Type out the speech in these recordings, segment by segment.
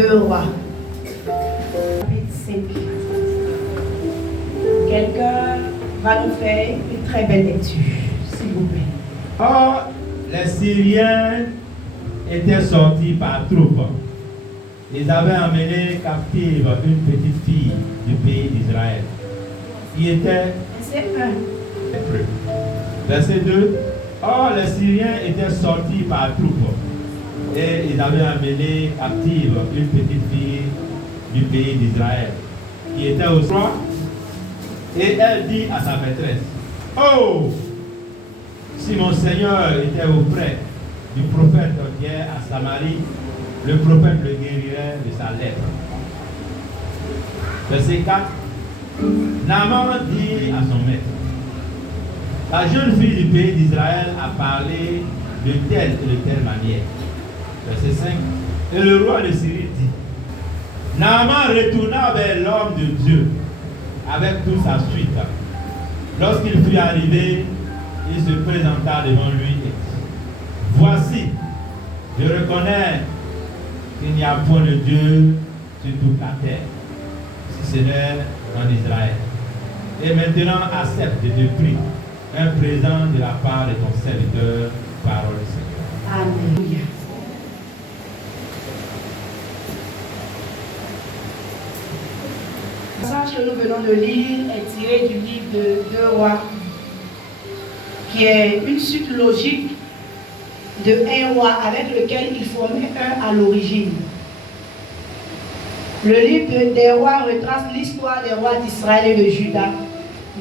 2 Rois. Chapitre 5. Quelqu'un va nous faire une très belle lecture, s'il vous plaît. Or, les Syriens étaient sortis par troupes. Ils avaient emmené captive une petite fille du pays d'Israël, qui était lépreux. Verset 2. Or, les Syriens étaient sortis par troupes et ils avaient emmené captive une petite fille du pays d'Israël, qui était au roi. Et elle dit à sa maîtresse: Oh, si mon Seigneur était auprès du prophète qui est à Samarie, le prophète le guérirait de sa lèpre. Verset 4. Naaman dit à son maître: La jeune fille du pays d'Israël a parlé de telle et de telle manière. Verset 5. Et le roi de Syrie dit: Naaman retourna vers l'homme de Dieu avec toute sa suite. Lorsqu'il fut arrivé, il se présenta devant lui et dit: Voici, je reconnais qu'il n'y a point de Dieu sur toute la terre, si ce n'est en Israël. Et maintenant, accepte de te prier un présent de la part de ton serviteur, parole du Seigneur. Alléluia. Le passage que nous venons de lire est tiré du livre de 2 Rois, qui est une suite logique de 1 roi avec lequel il formait un à l'origine. Le livre des rois retrace l'histoire des rois d'Israël et de Juda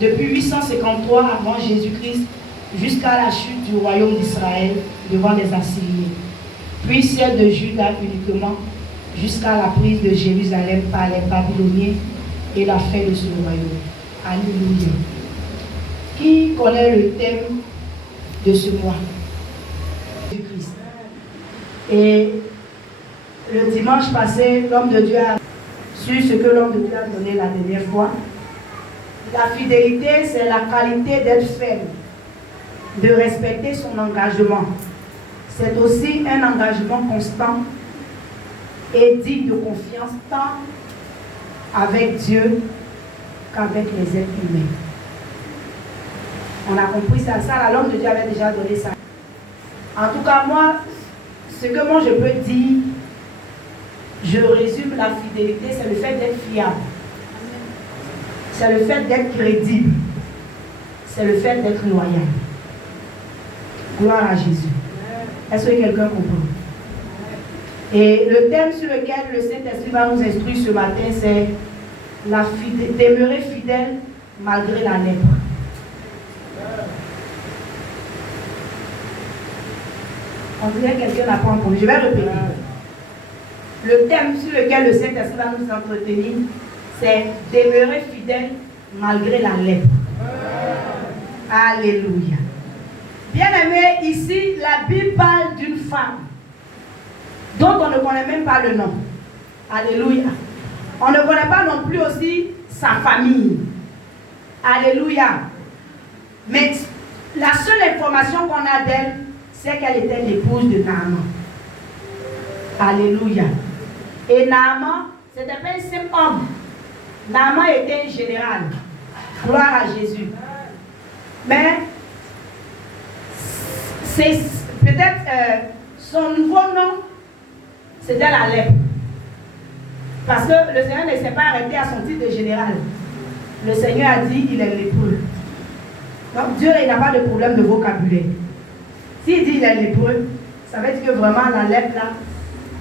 depuis 853 avant Jésus-Christ jusqu'à la chute du royaume d'Israël devant les Assyriens, puis celle de Juda uniquement jusqu'à la prise de Jérusalem par les Babyloniens et la fin de ce royaume. Alléluia. Qui connaît le thème de ce mois? Jésus-Christ. Et le dimanche passé, l'homme de Dieu a su ce que l'homme de Dieu a donné la dernière fois. La fidélité, c'est la qualité d'être ferme, de respecter son engagement. C'est aussi un engagement constant et digne de confiance tant avec Dieu qu'avec les êtres humains. On a compris ça, l'homme de Dieu avait déjà donné ça. En tout cas, moi, ce que moi je peux dire, je résume la fidélité, c'est le fait d'être fiable. C'est le fait d'être crédible. C'est le fait d'être loyal. Gloire à Jésus. Est-ce que quelqu'un comprend? Et le thème sur lequel le Saint-Esprit va nous instruire ce matin, c'est demeurer fidèle malgré la lèpre. On dirait que quelqu'un n'a pas entendu. Je vais répéter. Le thème sur lequel le Saint-Esprit va nous entretenir, c'est demeurer fidèle malgré la lèpre. Alléluia. Bien-aimé, ici, la Bible parle d'une femme dont on ne connaît même pas le nom. Alléluia. On ne connaît pas non plus aussi sa famille. Alléluia. Mais la seule information qu'on a d'elle, c'est qu'elle était l'épouse de Naaman. Alléluia. Et Naaman, c'était pas un simple homme. Naaman était un général. Gloire à Jésus. Mais c'est peut-être son nouveau nom, c'était la lèpre. Parce que le Seigneur ne s'est pas arrêté à son titre de général. Le Seigneur a dit il est lépreux. Donc Dieu n'a pas de problème de vocabulaire. S'il dit il est lépreux, ça veut dire que vraiment la lèpre là,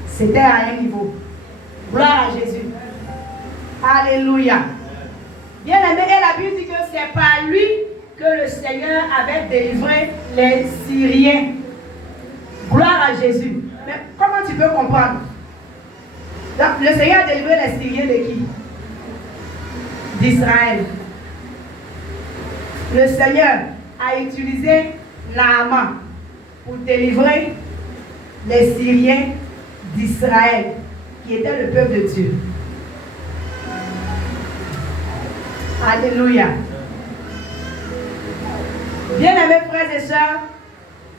c'était à un niveau. Gloire à Jésus. Alléluia. Bien aimé, et la Bible dit que c'est par lui que le Seigneur avait délivré les Syriens. Gloire à Jésus. Mais comment tu peux comprendre? Donc, le Seigneur a délivré les Syriens de qui? D'Israël. Le Seigneur a utilisé Naaman pour délivrer les Syriens d'Israël, qui était le peuple de Dieu. Alléluia. Bien-aimés frères et sœurs,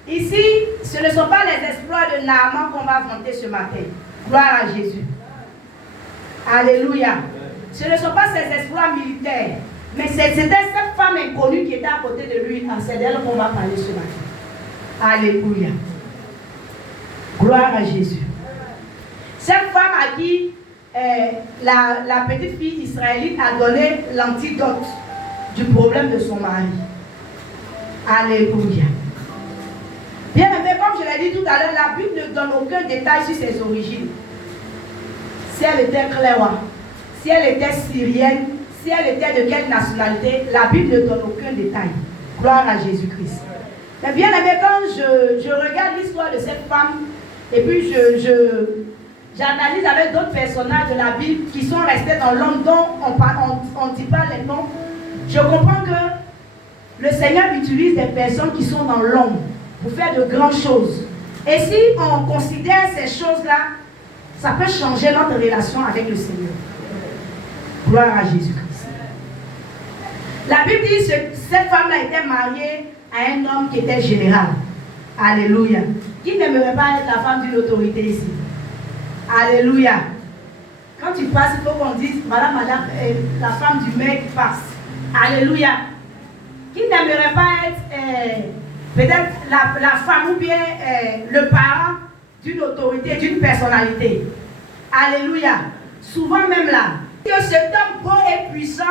ici, ce ne sont pas les exploits de Naaman qu'on va vanter ce matin. Gloire à Jésus. Alléluia. Ce ne sont pas ses exploits militaires, mais c'était cette femme inconnue qui était à côté de lui. C'est d'elle qu'on va parler ce matin. Alléluia. Gloire à Jésus. Cette femme à qui la petite fille israélite a donné l'antidote du problème de son mari. Alléluia. Bien aimé, comme je l'ai dit tout à l'heure, la Bible ne donne aucun détail sur ses origines. Si elle était Cléois, si elle était syrienne, si elle était de quelle nationalité, la Bible ne donne aucun détail. Gloire à Jésus-Christ. Mais bien aimé, quand je regarde l'histoire de cette femme, et puis j'analyse avec d'autres personnages de la Bible qui sont restés dans l'homme dont on ne dit pas les noms, je comprends que le Seigneur utilise des personnes qui sont dans l'ombre pour faire de grandes choses. Et si on considère ces choses-là, ça peut changer notre relation avec le Seigneur. Gloire à Jésus-Christ. La Bible dit que cette femme-là était mariée à un homme qui était général. Alléluia. Qui n'aimerait pas être la femme d'une autorité ici? Alléluia. Quand tu passes, il faut qu'on dise, voilà madame, la femme du mec passe. Alléluia. Qui n'aimerait pas être peut-être la femme ou bien le parent d'une autorité, d'une personnalité. Alléluia. Souvent même là, que cet homme beau et puissant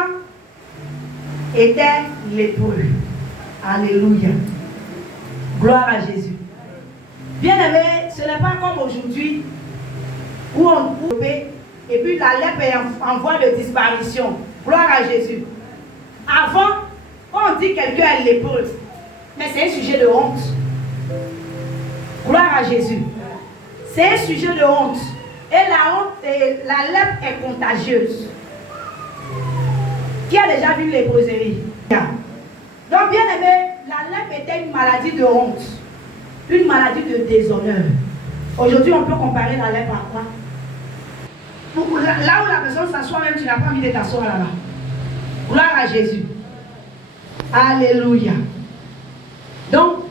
était lépreux. Alléluia. Gloire à Jésus. Bien aimé, ce n'est pas comme aujourd'hui où on coupe et puis la lèpre est en voie de disparition. Gloire à Jésus. Avant, on dit quelqu'un est lépreux, mais c'est un sujet de honte. Gloire à Jésus. C'est un sujet de honte. Et la honte, la lèpre est contagieuse. Qui a déjà vu léproserie? Donc, bien aimé, la lèpre était une maladie de honte, une maladie de déshonneur. Aujourd'hui, on peut comparer la lèpre à quoi? Là où la personne s'assoit, même tu n'as pas envie de t'asseoir là-bas. Gloire à Jésus. Alléluia. Donc,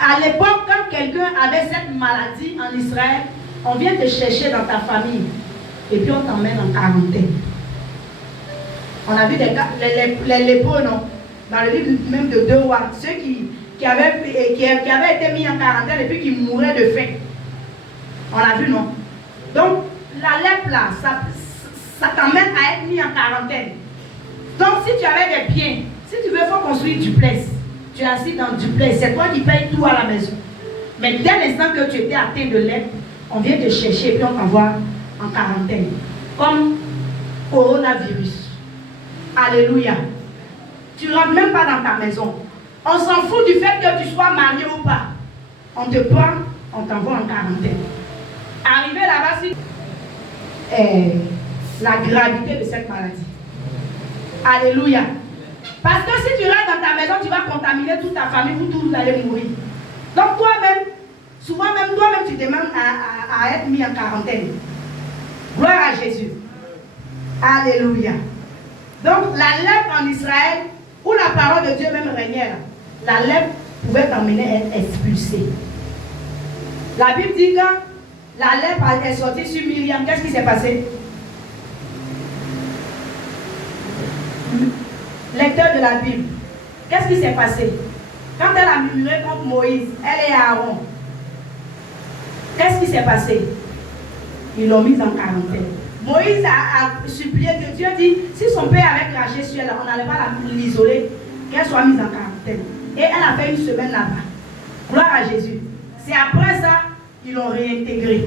à l'époque, quand quelqu'un avait cette maladie en Israël, on vient te chercher dans ta famille et puis on t'emmène en quarantaine. On a vu les lépreux, non? Dans le livre même de 2 rois, ceux qui avaient été mis en quarantaine et puis qui mouraient de faim. On a vu, non? Donc, la lèpre là, ça t'emmène à être mis en quarantaine. Donc, si tu avais des biens, si tu veux, il faut construire du duplex. Tu es assis dans du duplex, c'est toi qui payes tout à la maison. Mais dès l'instant que tu étais atteint de lèpre, on vient te chercher et puis on t'envoie en quarantaine. Comme coronavirus. Alléluia. Tu ne rentres même pas dans ta maison. On s'en fout du fait que tu sois marié ou pas. On te prend, on t'envoie en quarantaine. Arrivé là-bas, si la gravité de cette maladie. Alléluia. Parce que si tu restes dans ta maison, tu vas contaminer toute ta famille, vous tous allez mourir. Donc toi-même, souvent même toi-même, tu demandes à être mis en quarantaine. Gloire à Jésus. Alléluia. Donc la lèpre en Israël, où la parole de Dieu même régnait, la lèpre pouvait t'emmener à être expulsé. La Bible dit que la lèpre est sortie sur Myriam. Qu'est-ce qui s'est passé? Lecteur de la Bible. Qu'est-ce qui s'est passé? Quand elle a murmuré contre Moïse, elle et Aaron, qu'est-ce qui s'est passé? Ils l'ont mise en quarantaine. Moïse a supplié que Dieu dit, si son père avait craché sur elle, on n'allait pas l'isoler, qu'elle soit mise en quarantaine. Et elle a fait une semaine là-bas. Gloire à Jésus. C'est après ça qu'ils l'ont réintégré.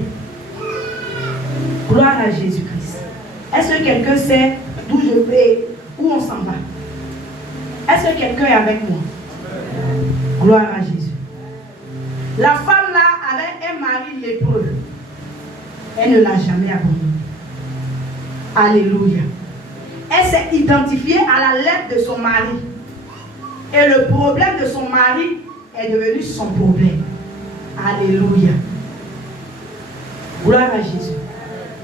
Gloire à Jésus-Christ. Est-ce que quelqu'un sait d'où je vais, où on s'en va? Est-ce que quelqu'un est avec moi? Gloire à Jésus. La femme là avait un mari lépreux. Elle ne l'a jamais abandonné. Alléluia. Elle s'est identifiée à la lèpre de son mari. Et le problème de son mari est devenu son problème. Alléluia. Gloire à Jésus.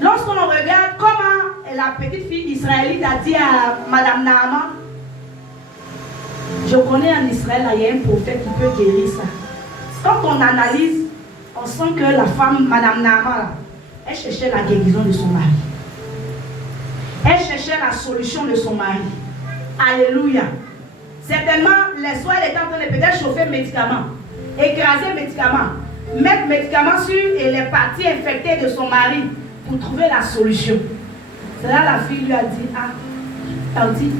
Lorsqu'on regarde comment la petite fille israélite a dit à Madame Naaman, je connais en Israël, il y a un prophète qui peut guérir ça. Quand on analyse, on sent que la femme, Madame Naaman, elle cherchait la guérison de son mari. Elle cherchait la solution de son mari. Alléluia. Certainement, les soirs, elle était en train de peut-être chauffer médicaments, écraser médicaments, mettre médicaments sur les parties infectées de son mari pour trouver la solution. C'est là la fille lui a dit, ah, Tanti,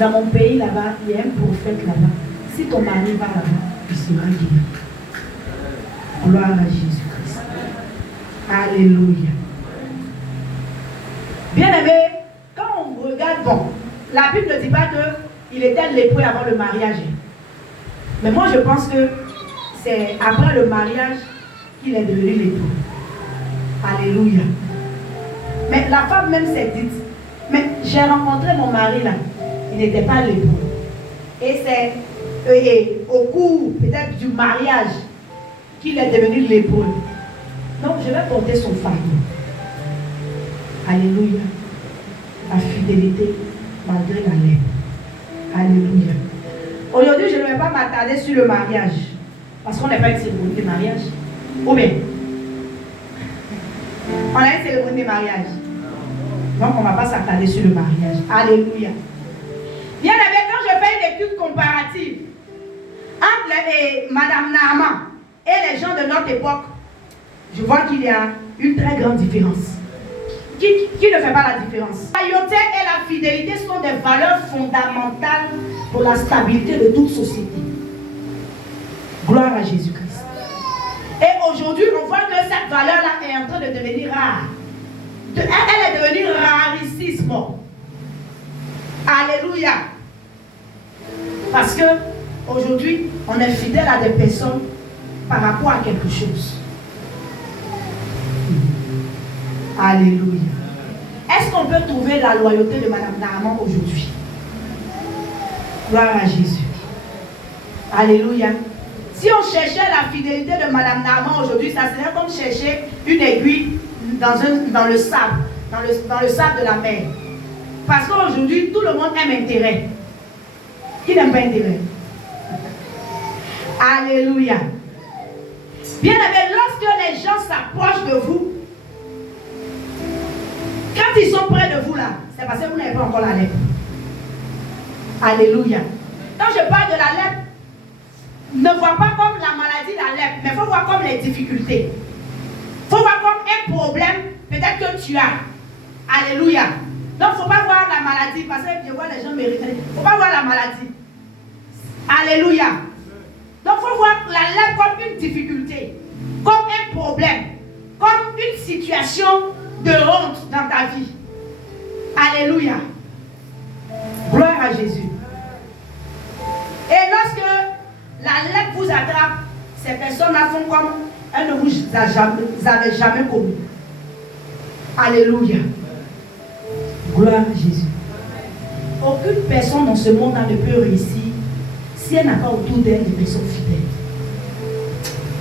dans mon pays là-bas, il y a un prophète là-bas. Si ton mari va là-bas, il sera guéri. Gloire à Jésus-Christ. Alléluia. Bien-aimé, quand on regarde, bon, la Bible ne dit pas qu'il était lépreux avant le mariage. Mais moi, je pense que c'est après le mariage qu'il est devenu lépreux. Alléluia. Mais la femme même s'est dit, mais j'ai rencontré mon mari là, il n'était pas lépreux. Et c'est au cours peut-être du mariage qu'il est devenu lépreux. Donc je vais porter son fardeau. Alléluia. La fidélité malgré la lèpre. Alléluia. Aujourd'hui, je ne vais pas m'attarder sur le mariage. Parce qu'on n'a pas une cérémonie de mariage. Ou bien, on a une cérémonie de mariage. Donc on ne va pas s'attarder sur le mariage. Alléluia. Bien aimé, quand je fais une étude comparative entre Madame Naaman et les gens de notre époque, je vois qu'il y a une très grande différence. Qui ne fait pas la différence? La loyauté et la fidélité sont des valeurs fondamentales pour la stabilité de toute société. Gloire à Jésus-Christ. Et aujourd'hui, on voit que cette valeur-là est en train de devenir rare. Elle est devenue rarissime. Alléluia. Parce que aujourd'hui, on est fidèle à des personnes par rapport à quelque chose. Alléluia. Est-ce qu'on peut trouver la loyauté de Madame Naaman aujourd'hui? Gloire à Jésus. Alléluia. Si on cherchait la fidélité de Madame Naaman aujourd'hui, ça serait comme chercher une aiguille dans le sable, dans le sable de la mer. Parce qu'aujourd'hui, tout le monde aime intérêt. Qui n'aime pas intérêt? Alléluia. Bien aimé, lorsque les gens s'approchent de vous, quand ils sont près de vous là, c'est parce que vous n'avez pas encore la lèpre. Alléluia. Quand je parle de la lèpre, ne vois pas comme la maladie de la lèpre, mais il faut voir comme les difficultés. Il faut voir comme un problème, peut-être que tu as. Alléluia. Donc il ne faut pas voir la maladie, parce que je vois les gens mériter. Il ne faut pas voir la maladie. Alléluia. Donc il faut voir la lèpre comme une difficulté, comme un problème, comme une situation de honte dans ta vie. Alléluia. Gloire à Jésus. Et lorsque la lèpre vous attrape, ces personnes-là font comme elles ne vous avaient jamais connu. Alléluia. Gloire à Jésus. Aucune personne dans ce monde ne peut réussir si elle n'a pas autour d'elle des personnes fidèles.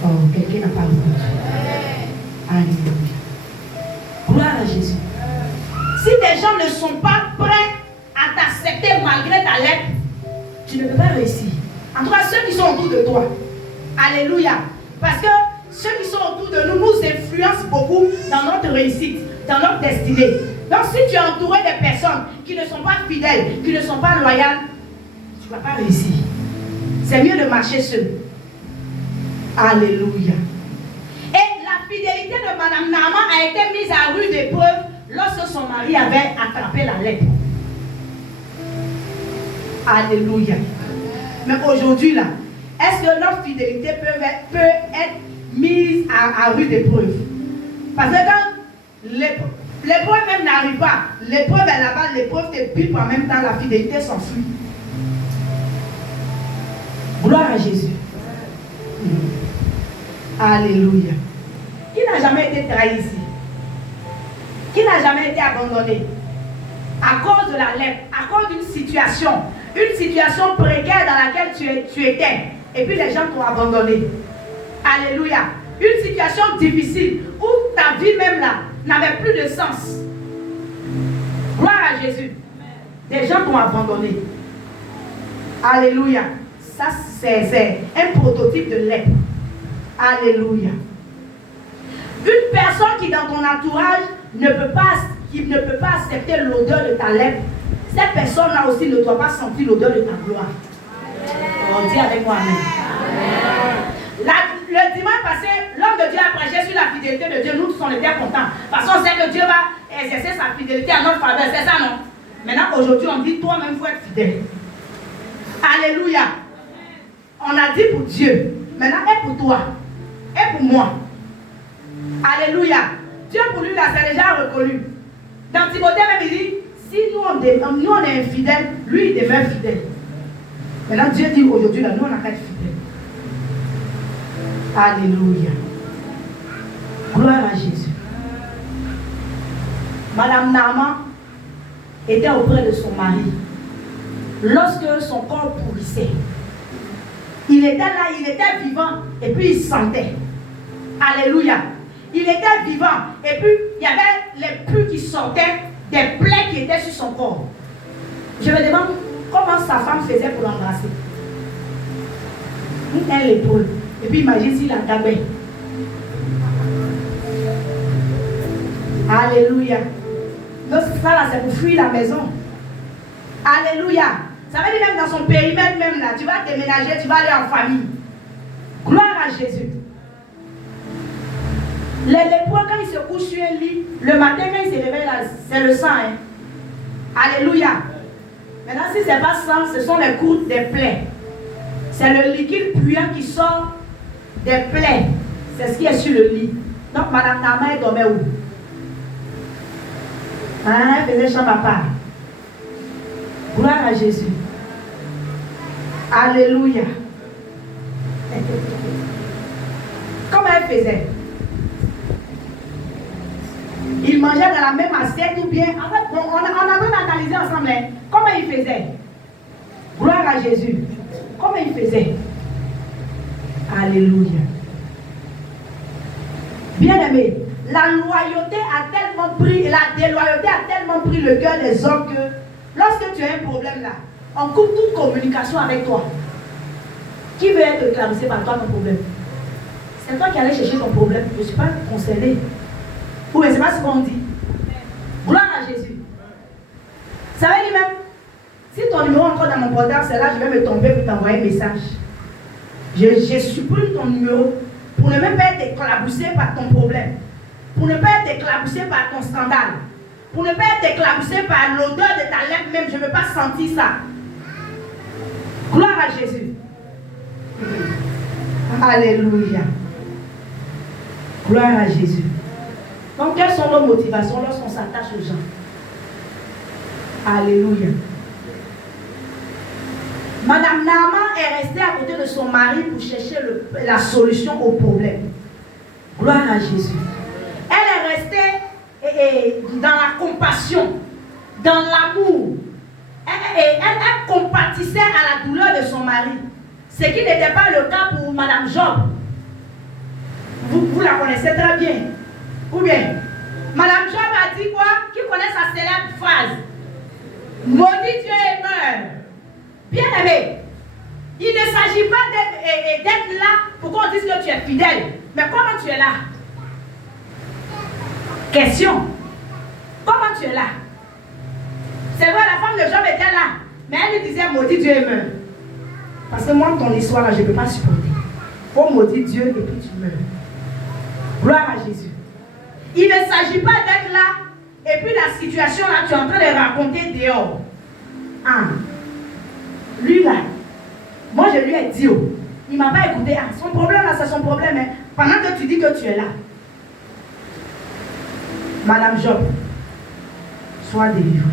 Oh, quelqu'un n'a pas entendu. Alléluia. Gloire à Jésus. Si des gens ne sont pas prêts à t'accepter malgré ta lèpre, tu ne peux pas réussir. En tout cas, ceux qui sont autour de toi. Alléluia. Parce que ceux qui sont autour de nous nous influencent beaucoup dans notre réussite, dans notre destinée. Donc si tu es entouré de personnes qui ne sont pas fidèles, qui ne sont pas loyales, tu ne vas pas réussir. C'est mieux de marcher seul. Alléluia. Et la fidélité de Madame Naaman a été mise à rude épreuve lorsque son mari avait attrapé la lèpre. Alléluia. Mais aujourd'hui là, est-ce que notre fidélité peut être mise à rude épreuve? Parce que quand l'épreuve même n'arrive pas, l'épreuve est là-bas, l'épreuve te pique en même temps, la fidélité s'enfuit. Gloire à Jésus. Alléluia. Qui n'a jamais été trahi ici? Qui n'a jamais été abandonné? À cause de la lèpre, à cause d'une situation précaire dans laquelle tu étais, et puis les gens t'ont abandonné. Alléluia. Une situation difficile où ta vie même là n'avait plus de sens. Gloire à Jésus. Des gens t'ont abandonné. Alléluia. Ça c'est un prototype de lèpre. Alléluia. Une personne qui dans ton entourage qui ne peut pas accepter l'odeur de ta lèpre, cette personne-là aussi ne doit pas sentir l'odeur de ta gloire. On dit avec moi amen. Le dimanche passé, l'homme de Dieu a prêché sur la fidélité de Dieu. Nous tous on était contents. Parce qu'on sait que Dieu va exercer sa fidélité à notre faveur. C'est ça, non? Maintenant, aujourd'hui, on dit toi-même, il faut être fidèle. Alléluia. On a dit pour Dieu. Maintenant, et pour toi. Et pour moi. Alléluia. Dieu pour lui, là, c'est déjà reconnu. Dans Timothée, même, il dit, si nous on est infidèles, lui, il demeure fidèle. Maintenant, Dieu dit aujourd'hui, là, nous, on n'a qu'à être fidèles. Alléluia. Gloire à Jésus. Madame Naaman était auprès de son mari. Lorsque son corps pourrissait, il était là, il était vivant, et puis il sentait. Alléluia. Il était vivant, et puis il y avait les pus qui sortaient des plaies qui étaient sur son corps. Je me demande comment sa femme faisait pour l'embrasser. Elle l'épaule. Et puis imagine s'il la gabait. Alléluia. Donc ça là, c'est pour fuir la maison. Alléluia. Ça veut dire même dans son périmètre même là, tu vas déménager, tu vas aller en famille. Gloire à Jésus. Les lépreux, quand ils se couchent sur un lit, le matin quand ils se réveillent là, c'est le sang. Hein? Alléluia. Maintenant, si ce n'est pas sang, ce sont les croûtes des plaies. C'est le liquide puant qui sort des plaies. C'est ce qui est sur le lit. Donc, Madame Naaman, elle dormait où? Hein, elle faisait chambre à part. Gloire à Jésus. Alléluia. Comment elle faisait? Il mangeait dans la même assiette ou bien. En fait, on a même analysé ensemble. Hein? Comment il faisait? Gloire à Jésus. Comment il faisait? Alléluia. Bien-aimé, la loyauté a tellement pris, la déloyauté a tellement pris le cœur des hommes que lorsque tu as un problème là, on coupe toute communication avec toi. Qui veut être éclaboussé par toi ton problème? C'est toi qui allais chercher ton problème. Je ne suis pas concerné. Ou bien c'est pas ce qu'on dit. Gloire à Jésus. Ça veut dire même, si ton numéro est encore dans mon portable, c'est là je vais me tomber pour t'envoyer un message. Je supprime ton numéro pour ne même pas être éclaboussé par ton problème. Pour ne pas être éclaboussé par ton scandale. Pour ne pas être éclaboussé par l'odeur de ta lèvre même. Je ne veux pas sentir ça. Gloire à Jésus. Alléluia. Gloire à Jésus. Donc, quelles sont nos motivations lorsqu'on s'attache aux gens? Alléluia. Madame Naaman est restée à côté de son mari pour chercher la solution au problème. Gloire à Jésus. Elle est restée dans la compassion, dans l'amour. Elle compatissait à la douleur de son mari. Ce qui n'était pas le cas pour Madame Job. Vous la connaissez très bien. Ou bien, Madame Job a dit quoi? Qui connaît sa célèbre phrase? Maudit Dieu et meurt. Bien aimé, il ne s'agit pas d'être là pour qu'on dise que tu es fidèle. Mais comment tu es là? Question. Comment tu es là? C'est vrai, la femme de Job était là. Mais elle lui disait maudit Dieu et meurt. Parce que moi, ton histoire là, je ne peux pas supporter. Il faut maudire Dieu et puis tu meurs. Gloire à Jésus. Il ne s'agit pas d'être là et puis la situation là, tu es en train de raconter dehors. Ah. Lui là, moi je lui ai dit, oh, il ne m'a pas écouté. Ah, son problème là, c'est son problème. Hein. Pendant que tu dis que tu es là. Madame Job, sois délivrée.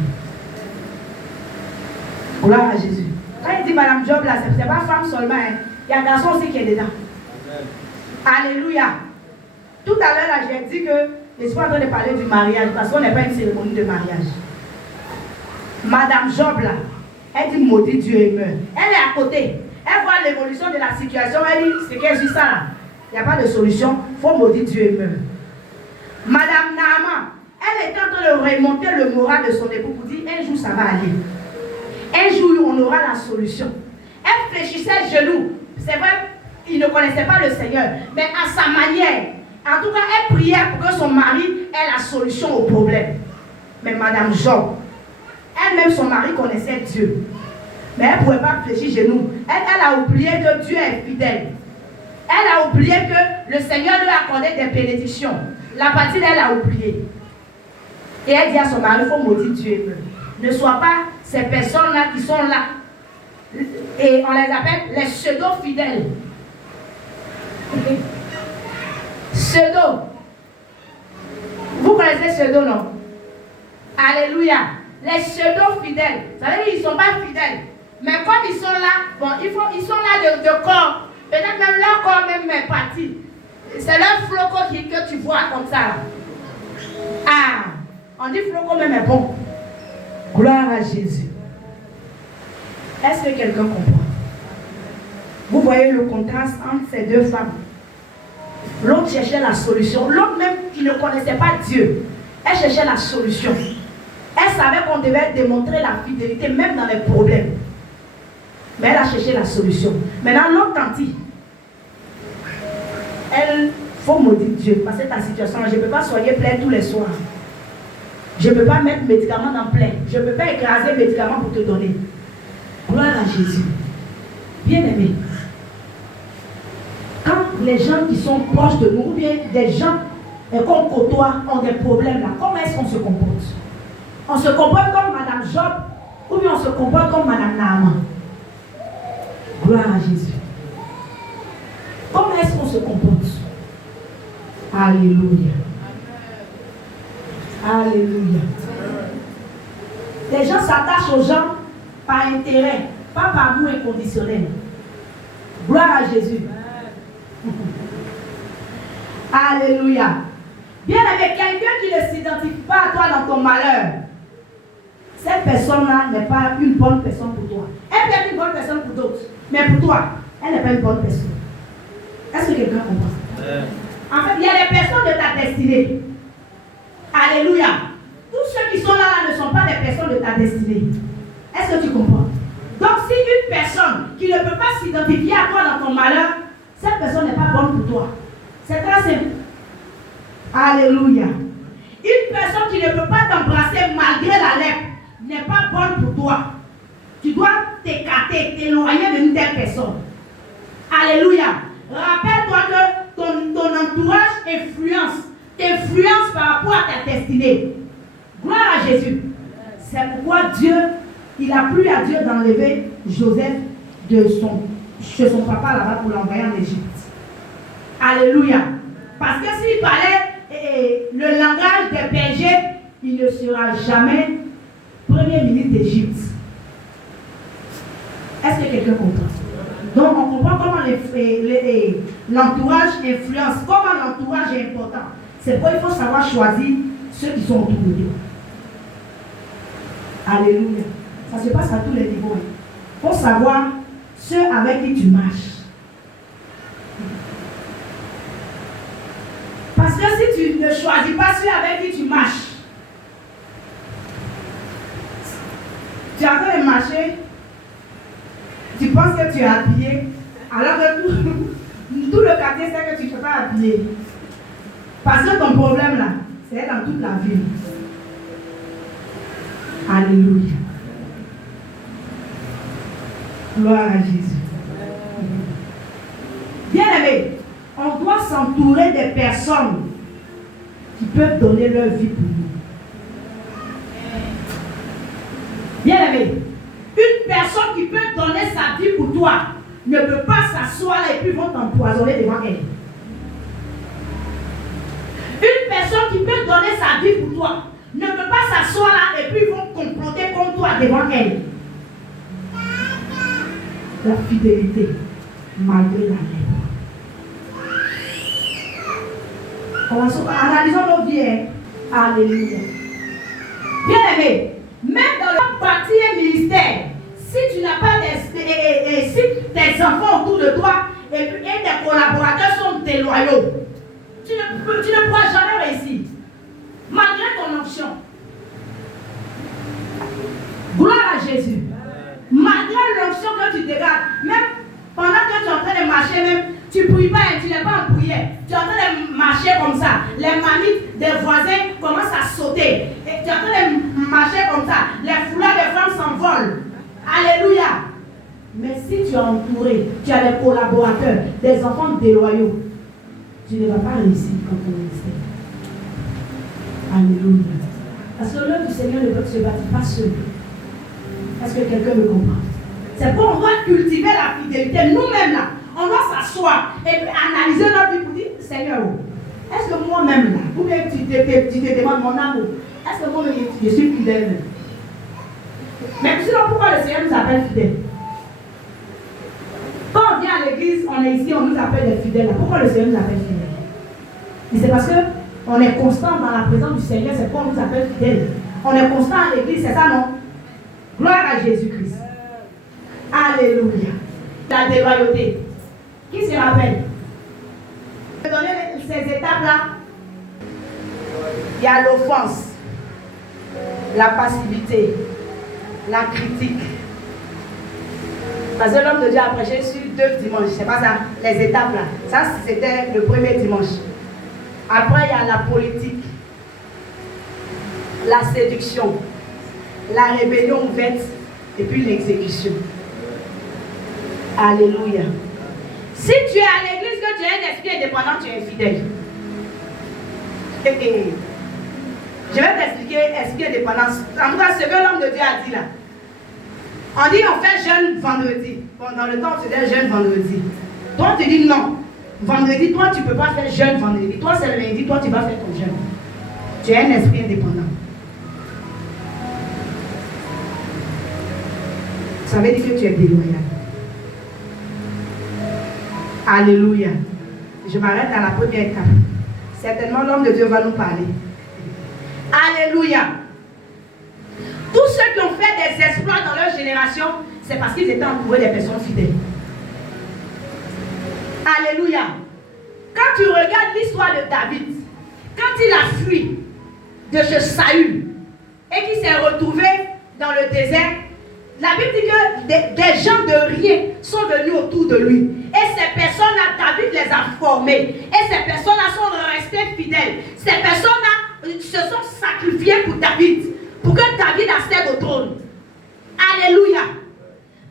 Gloire à Jésus. Quand il dit Madame Job là, c'est pas femme seulement. Hein. Il y a un garçon aussi qui est dedans. Alléluia. Tout à l'heure là, j'ai dit que je suis en train de parler du mariage parce qu'on n'est pas une cérémonie de mariage. Madame Job là, elle dit maudit Dieu et meurt. Elle est à côté. Elle voit l'évolution de la situation. Elle dit c'est qu'elle dit ça là. Il n'y a pas de solution. Il faut maudire Dieu et meurt. Madame Naaman, elle était en train de remonter le moral de son époux pour dire un jour ça va aller. Un jour on aura la solution. Elle fléchissait le genou. C'est vrai, il ne connaissait pas le Seigneur. Mais à sa manière, En tout cas, elle priait pour que son mari ait la solution au problème. Mais Madame Job, elle-même, son mari connaissait Dieu. Mais elle ne pouvait pas fléchir genoux. Elle a oublié que Dieu est fidèle. Elle a oublié que le Seigneur lui a accordé des bénédictions. La partie d'elle a oublié. Et elle dit à son mari, il faut maudire Dieu. Ne sois pas ces personnes-là qui sont là. Et on les appelle les pseudo-fidèles. Pseudo. Vous connaissez pseudo, non? Alléluia. Les pseudo-fidèles. Ça veut dire qu'ils ne sont pas fidèles. Mais comme ils sont là, bon, ils sont là de corps. Peut-être même leur corps même est parti. C'est leur floco que tu vois comme ça. Ah, on dit floco même est bon. Gloire à Jésus. Est-ce que quelqu'un comprend? Vous voyez le contraste entre ces deux femmes. L'autre cherchait la solution. L'autre même qui ne connaissait pas Dieu, elle cherchait la solution. Elle savait qu'on devait démontrer la fidélité même dans les problèmes. Mais elle a cherché la solution. Maintenant, l'autre tante, elle, faut maudire Dieu. Parce que ta situation, je ne peux pas soigner plein tous les soirs. Je ne peux pas mettre médicaments dans plein. Je ne peux pas écraser médicaments pour te donner. Gloire à Jésus. Bien-aimé. Quand les gens qui sont proches de nous, ou bien des gens qu'on côtoie, ont des problèmes là, comment est-ce qu'on se comporte? On se comporte comme Madame Job, ou bien on se comporte comme Madame Naaman? Gloire à Jésus. Comment est-ce qu'on se comporte? Alléluia. Alléluia. Les gens s'attachent aux gens par intérêt, pas par amour inconditionnel. Gloire à Jésus. Alléluia. Bien aimé, quelqu'un qui ne s'identifie pas à toi dans ton malheur, cette personne-là n'est pas une bonne personne pour toi. Elle peut être une bonne personne pour d'autres, mais pour toi, elle n'est pas une bonne personne. Est-ce que quelqu'un comprend? En fait, il y a les personnes de ta destinée. Alléluia. Tous ceux qui sont là ne sont pas des personnes de ta destinée. Est-ce que tu comprends? Donc, si une personne qui ne peut pas s'identifier à toi dans ton malheur, cette personne n'est pas bonne pour toi. C'est très simple. Alléluia. Une personne qui ne peut pas t'embrasser malgré la lèpre n'est pas bonne pour toi. Tu dois t'écarter, t'éloigner d'une telle personne. Alléluia. Rappelle-toi que ton entourage t'influence par rapport à ta destinée. Gloire à Jésus. C'est pourquoi Dieu, il a plu à Dieu d'enlever Joseph chez son papa là-bas pour l'envoyer en Égypte. Alléluia. Parce que s'il parlait le langage des bergers, il ne sera jamais premier ministre d'Égypte. Est-ce que quelqu'un comprend? Donc on comprend comment l'entourage influence, comment l'entourage est important. C'est pourquoi il faut savoir choisir ceux qui sont autour de toi. Alléluia. Ça se passe à tous les niveaux. Il faut savoir ceux avec qui tu marches. Parce que si tu ne choisis pas ceux avec qui tu marches, tu es en train de marcher, tu penses que tu es habillé, alors que tout le quartier sait que tu ne peux pas habiller. Parce que ton problème là, c'est dans toute la ville. Alléluia. Gloire à Jésus. Bien aimé, on doit s'entourer des personnes qui peuvent donner leur vie pour nous. Bien aimé, une personne qui peut donner sa vie pour toi ne peut pas s'asseoir là et puis vont t'empoisonner devant elle. Une personne qui peut donner sa vie pour toi ne peut pas s'asseoir là et puis vont comploter contre toi devant elle. La fidélité malgré la lèvre. Analysons nos vies. Alléluia. Bien aimé, même dans le parti et ministère, si tu n'as pas si tes enfants autour de toi et tes collaborateurs sont déloyaux, tu ne pourras jamais réussir. Malgré ton option. Gloire à Jésus. Malgré l'option que tu dégages, même pendant que tu es en train de marcher, même, tu ne pries pas et tu n'es pas en prière. Tu es en train de marcher marcher comme ça. Les mamies des voisins commencent à sauter. Et tu es en train de marcher comme ça. Les foulards des femmes s'envolent. Alléluia. Mais si tu es entouré, tu as des collaborateurs, des enfants déloyaux, tu ne vas pas réussir quand ton ministère. Alléluia. Parce que l'œuvre du Seigneur ne se bâtit pas seul. Est-ce que quelqu'un me comprend? C'est pourquoi on doit cultiver la fidélité. Nous-mêmes là, on doit s'asseoir et analyser notre vie pour dire, Seigneur, est-ce que moi-même là, ou bien tu te demandes mon amour, est-ce que moi-même je suis fidèle? Mais sinon, pourquoi le Seigneur nous appelle fidèles? Quand on vient à l'église, on est ici, on nous appelle des fidèles. Pourquoi le Seigneur nous appelle fidèles? Et c'est parce qu'on est constant dans la présence du Seigneur, c'est pourquoi on nous appelle fidèles. On est constant à l'église, c'est ça, non? Gloire à Jésus-Christ. Alléluia. La déloyauté. Qui se rappelle? Je vais donner ces étapes-là. Il y a l'offense, la passivité, la critique. Parce que l'homme de Dieu a prêché sur 2 dimanches. C'est pas ça, les étapes là. Ça, c'était le premier dimanche. Après, il y a la politique, la séduction, la rébellion ouverte et puis l'exécution. Alléluia. Si tu es à l'église que tu es un esprit indépendant, tu es infidèle. Je vais t'expliquer esprit indépendance. En tout cas, ce que l'homme de Dieu a dit là. On dit on fait jeûne vendredi. Bon, dans le temps, on faisait jeûne vendredi. Toi, tu dis non. Vendredi, toi, tu ne peux pas faire jeûne vendredi. Toi, c'est le lundi, toi, tu vas faire ton jeûne. Tu es un esprit indépendant. Ça veut dire que tu es déloyal. Alléluia. Je m'arrête à la première étape. Certainement, l'homme de Dieu va nous parler. Alléluia. Tous ceux qui ont fait des exploits dans leur génération, c'est parce qu'ils étaient entourés des personnes fidèles. Alléluia. Quand tu regardes l'histoire de David, quand il a fui de chez Saül et qu'il s'est retrouvé dans le désert, la Bible dit que des gens de rien sont venus autour de lui. Et ces personnes-là, David les a formées. Et ces personnes-là sont restées fidèles. Ces personnes-là se sont sacrifiées pour David. Pour que David accède au trône. Alléluia.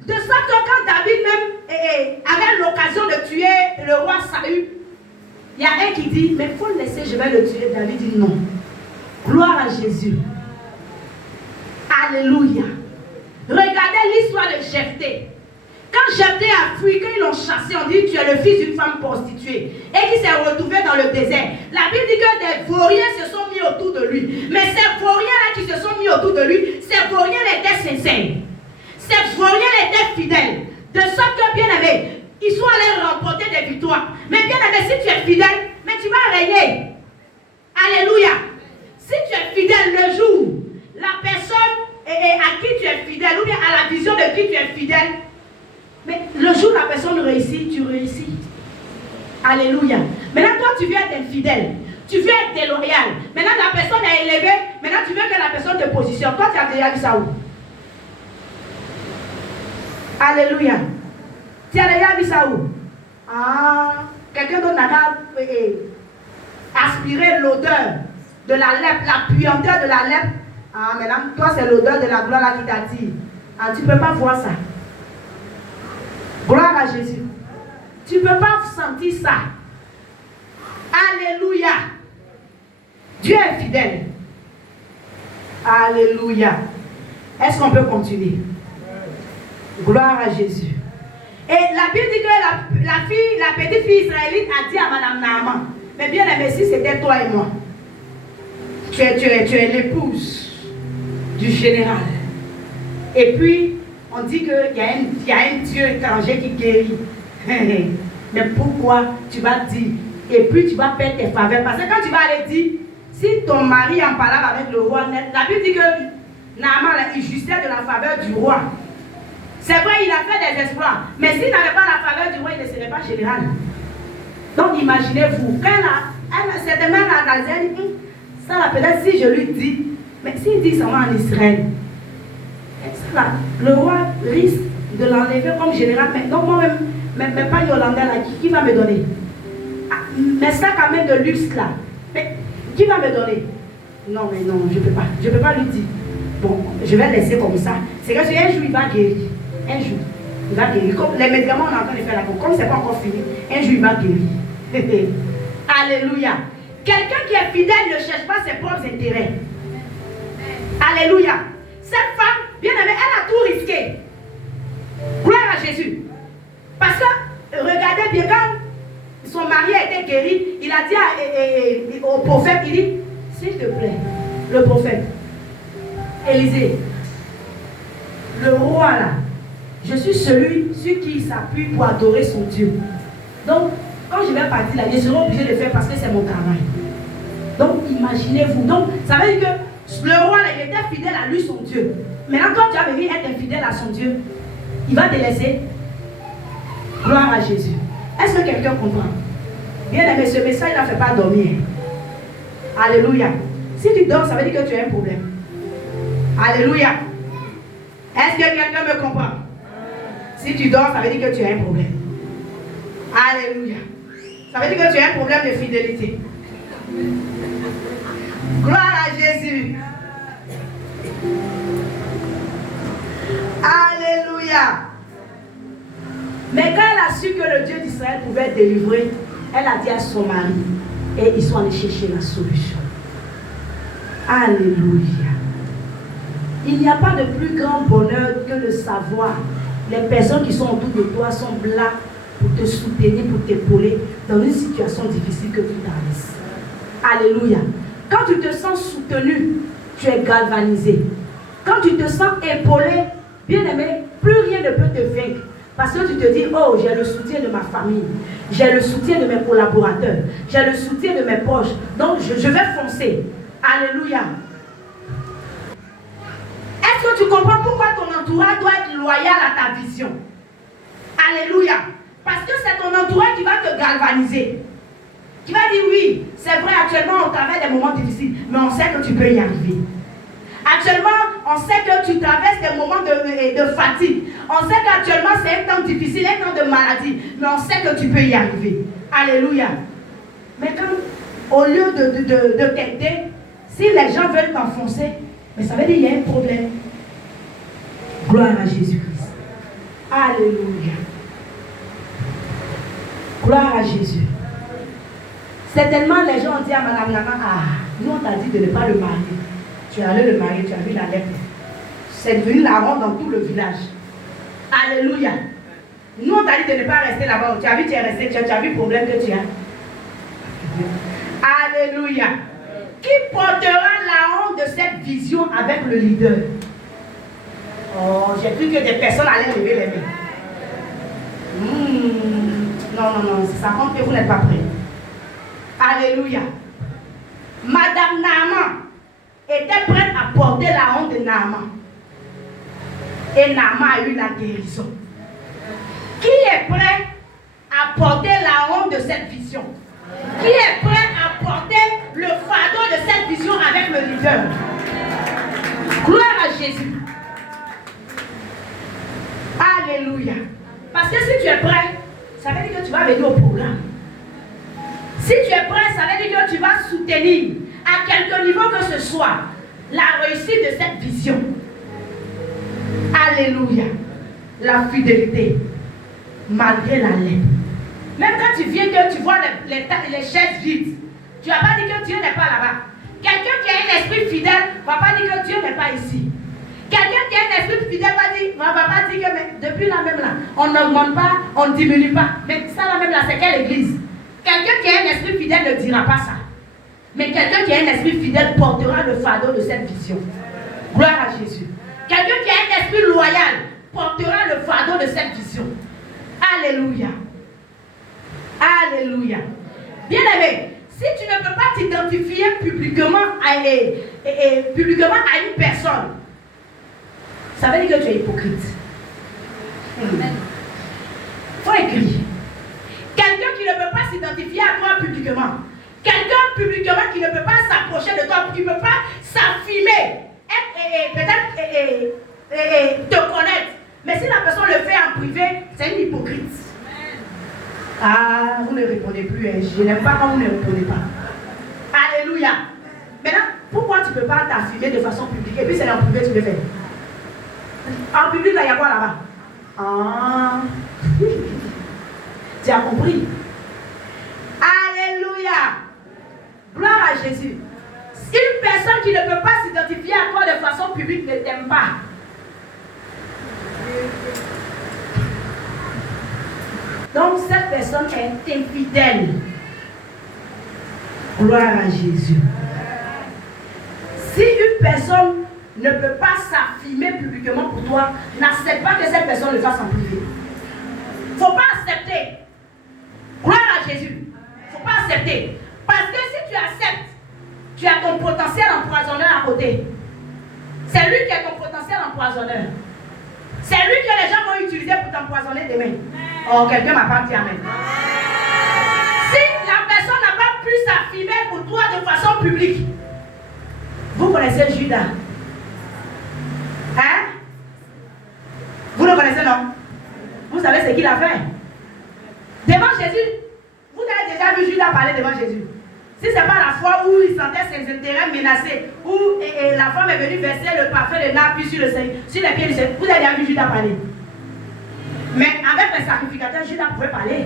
De sorte que quand David même avait l'occasion de tuer le roi Saül, il y a un qui dit, mais il faut le laisser, je vais le tuer. David dit non. Gloire à Jésus. Alléluia. Regardez l'histoire de Jephthé. Quand Jephthé a fui, quand ils l'ont chassé, on dit tu es le fils d'une femme prostituée et qui s'est retrouvé dans le désert. La Bible dit que des vauriens se sont mis autour de lui. Mais ces vauriens-là qui se sont mis autour de lui, ces vauriens étaient sincères. Ces vauriens étaient fidèles. De sorte que, bien aimé, ils sont allés remporter des victoires. Mais bien aimé, si tu es fidèle, mais tu vas régner. Alléluia. Si tu es fidèle le jour, la personne à qui tu es fidèle, ou bien à la vision de qui tu es fidèle, mais le jour où la personne réussit, tu réussis. Alléluia. Maintenant, toi, tu veux être infidèle. Tu veux être déloyal. Maintenant, la personne est élevée. Maintenant, tu veux que la personne te positionne. Toi, tu as déjà vu ça où? Alléluia. Tu as déjà vu ça où? Ah, quelqu'un d'autre n'a pas aspiré l'odeur de la lèpre, la puanteur de la lèpre. Ah, maintenant, toi, c'est l'odeur de la gloire là qui t'attire. Ah, tu ne peux pas voir ça. Gloire à Jésus. Tu ne peux pas sentir ça. Alléluia. Dieu est fidèle. Alléluia. Est-ce qu'on peut continuer? Gloire à Jésus. Et la Bible dit que la petite fille israélite a dit à Madame Naaman, mais bien aimé, si c'était toi et moi, tu es l'épouse du général. Et puis, on dit qu'il y a un Dieu étranger qui guérit. Mais pourquoi tu vas dire? Et puis tu vas perdre tes faveurs. Parce que quand tu vas aller dire, si ton mari en parle avec le roi, la Bible dit que Naaman, il jouissait de la faveur du roi. C'est vrai, il a fait des exploits. Mais s'il n'avait pas la faveur du roi, il ne serait pas général. Donc imaginez-vous, quand cette main a analysé, elle dit, ça là, peut-être si je lui dis, mais s'il dit seulement en Israël, ça là, le roi risque de l'enlever comme général. Mais donc moi-même, même pas Yolanda là, qui va me donner? mes sacs à main de luxe là. Mais qui va me donner? Non, mais non, je ne peux pas. Je ne peux pas lui dire. Bon, je vais laisser comme ça. C'est que un jour, il va guérir. Un jour, il va guérir. Comme les médicaments, on est en train de faire la peau. Comme ce n'est pas encore fini, un jour, il va guérir. Alléluia. Quelqu'un qui est fidèle ne cherche pas ses propres intérêts. Alléluia. Cette femme, bien aimée, elle a tout risqué. Gloire à Jésus. Parce que, regardez bien, quand son mari a été guéri, il a dit au prophète, il dit, s'il te plaît, le prophète, Élisée, le roi là, je suis celui sur qui il s'appuie pour adorer son Dieu. Donc, quand je vais partir là, je serai obligé de le faire parce que c'est mon travail. Donc, imaginez-vous. Donc, ça veut dire que le roi là, il était fidèle à lui, son Dieu. Maintenant, quand tu as venu être infidèle à son Dieu, il va te laisser. Gloire à Jésus. Est-ce que quelqu'un comprend? Bien aimé, ce message ne fait pas dormir. Alléluia. Si tu dors, ça veut dire que tu as un problème. Alléluia. Est-ce que quelqu'un me comprend? Si tu dors, ça veut dire que tu as un problème. Alléluia. Ça veut dire que tu as un problème de fidélité. Gloire à Jésus. Alléluia. Mais quand elle a su que le Dieu d'Israël pouvait délivrer, elle a dit à son mari, et ils sont allés chercher la solution. Alléluia. Il n'y a pas de plus grand bonheur que de savoir les personnes qui sont autour de toi sont là pour te soutenir, pour t'épauler dans une situation difficile que tu traverses. Alléluia. Quand tu te sens soutenu, tu es galvanisé. Quand tu te sens épaulé, bien aimé, plus rien ne peut te vaincre. Parce que tu te dis, oh, j'ai le soutien de ma famille, j'ai le soutien de mes collaborateurs, j'ai le soutien de mes proches. Donc, je vais foncer. Alléluia. Est-ce que tu comprends pourquoi ton entourage doit être loyal à ta vision? Alléluia. Parce que c'est ton entourage qui va te galvaniser. Qui va dire, oui, c'est vrai, actuellement, on traverse des moments difficiles, mais on sait que tu peux y arriver. Actuellement, on sait que tu traverses des moments de fatigue. On sait qu'actuellement, c'est un temps difficile, un temps de maladie. Mais on sait que tu peux y arriver. Alléluia. Mais quand, au lieu de t'aider, si les gens veulent t'enfoncer, mais ça veut dire qu'il y a un problème. Gloire à Jésus-Christ. Alléluia. Gloire à Jésus. Certainement, les gens ont dit à Madame Nama, ah, nous on t'a dit de ne pas le marier. Tu es allé le marier, tu as vu la lèpre. C'est devenu la honte dans tout le village. Alléluia. Nous, on t'a dit de ne pas rester là-bas. Tu as vu, tu es resté, tu as vu le problème que tu as. Alléluia. Qui portera la honte de cette vision avec le leader? Oh, j'ai cru que des personnes allaient lever les mains. Non, ça compte que vous n'êtes pas prêts. Alléluia. Madame Naaman était prête à porter la honte de Naaman. Et Naaman a eu la guérison. Qui est prêt à porter la honte de cette vision? Qui est prêt à porter le fardeau de cette vision avec le leader? Gloire à Jésus. Alléluia. Parce que si tu es prêt, ça veut dire que tu vas venir au programme. Si tu es prêt, ça veut dire que tu vas soutenir à quelque niveau que ce soit la réussite de cette vision. Alléluia. La fidélité, malgré la lèpre. Même quand tu viens, que tu vois les chaises vides, tu ne vas pas dire que Dieu n'est pas là-bas. Quelqu'un qui a un esprit fidèle ne va pas dire que Dieu n'est pas ici. Quelqu'un qui a un esprit fidèle va pas dire que mais depuis là même là, on n'augmente pas, on ne diminue pas. Mais ça là même là, c'est quelle église? Quelqu'un qui a un esprit fidèle ne dira pas ça. Mais quelqu'un qui a un esprit fidèle portera le fardeau de cette vision. Gloire à Jésus. Quelqu'un qui a un esprit loyal portera le fardeau de cette vision. Alléluia. Alléluia. Bien aimé, si tu ne peux pas t'identifier publiquement à une personne, ça veut dire que tu es hypocrite. Faut écrire. Quelqu'un qui ne peut pas s'identifier à toi publiquement. Quelqu'un publiquement qui ne peut pas s'approcher de toi, qui ne peut pas s'affirmer, peut-être te connaître. Mais si la personne le fait en privé, c'est une hypocrite. Ah, vous ne répondez reconnaît plus. Je n'aime pas quand vous ne me reconnaissez pas. Alléluia. Maintenant, pourquoi tu ne peux pas t'affirmer de façon publique? Et puis c'est en privé, tu le fais. En public, là, il y a quoi là-bas? Ah. Tu as compris? Alléluia. Gloire à Jésus. Une personne qui ne peut pas s'identifier à toi de façon publique ne t'aime pas. Donc cette personne est infidèle. Gloire à Jésus. Si une personne ne peut pas s'affirmer publiquement pour toi, n'accepte pas que cette personne le fasse en privé. Il ne faut pas accepter. Gloire à Jésus. Il ne faut pas accepter. Parce que si tu acceptes, tu as ton potentiel empoisonneur à côté. C'est lui qui est ton potentiel empoisonneur. C'est lui que les gens vont utiliser pour t'empoisonner demain. Oh, quelqu'un m'a pas dit amen. Si la personne n'a pas pu s'affirmer pour toi de façon publique, vous connaissez Judas? Hein? Vous le connaissez, non? Vous savez ce qu'il a fait? Devant Jésus, vous avez déjà vu Judas parler devant Jésus. Si ce n'est pas la fois où il sentait ses intérêts menacés, où la femme est venue verser le parfum de nard sur le Seigneur, sur les pieds du Seigneur, vous avez déjà vu Judas parler. Mais avec les sacrificateurs, Judas pouvait parler.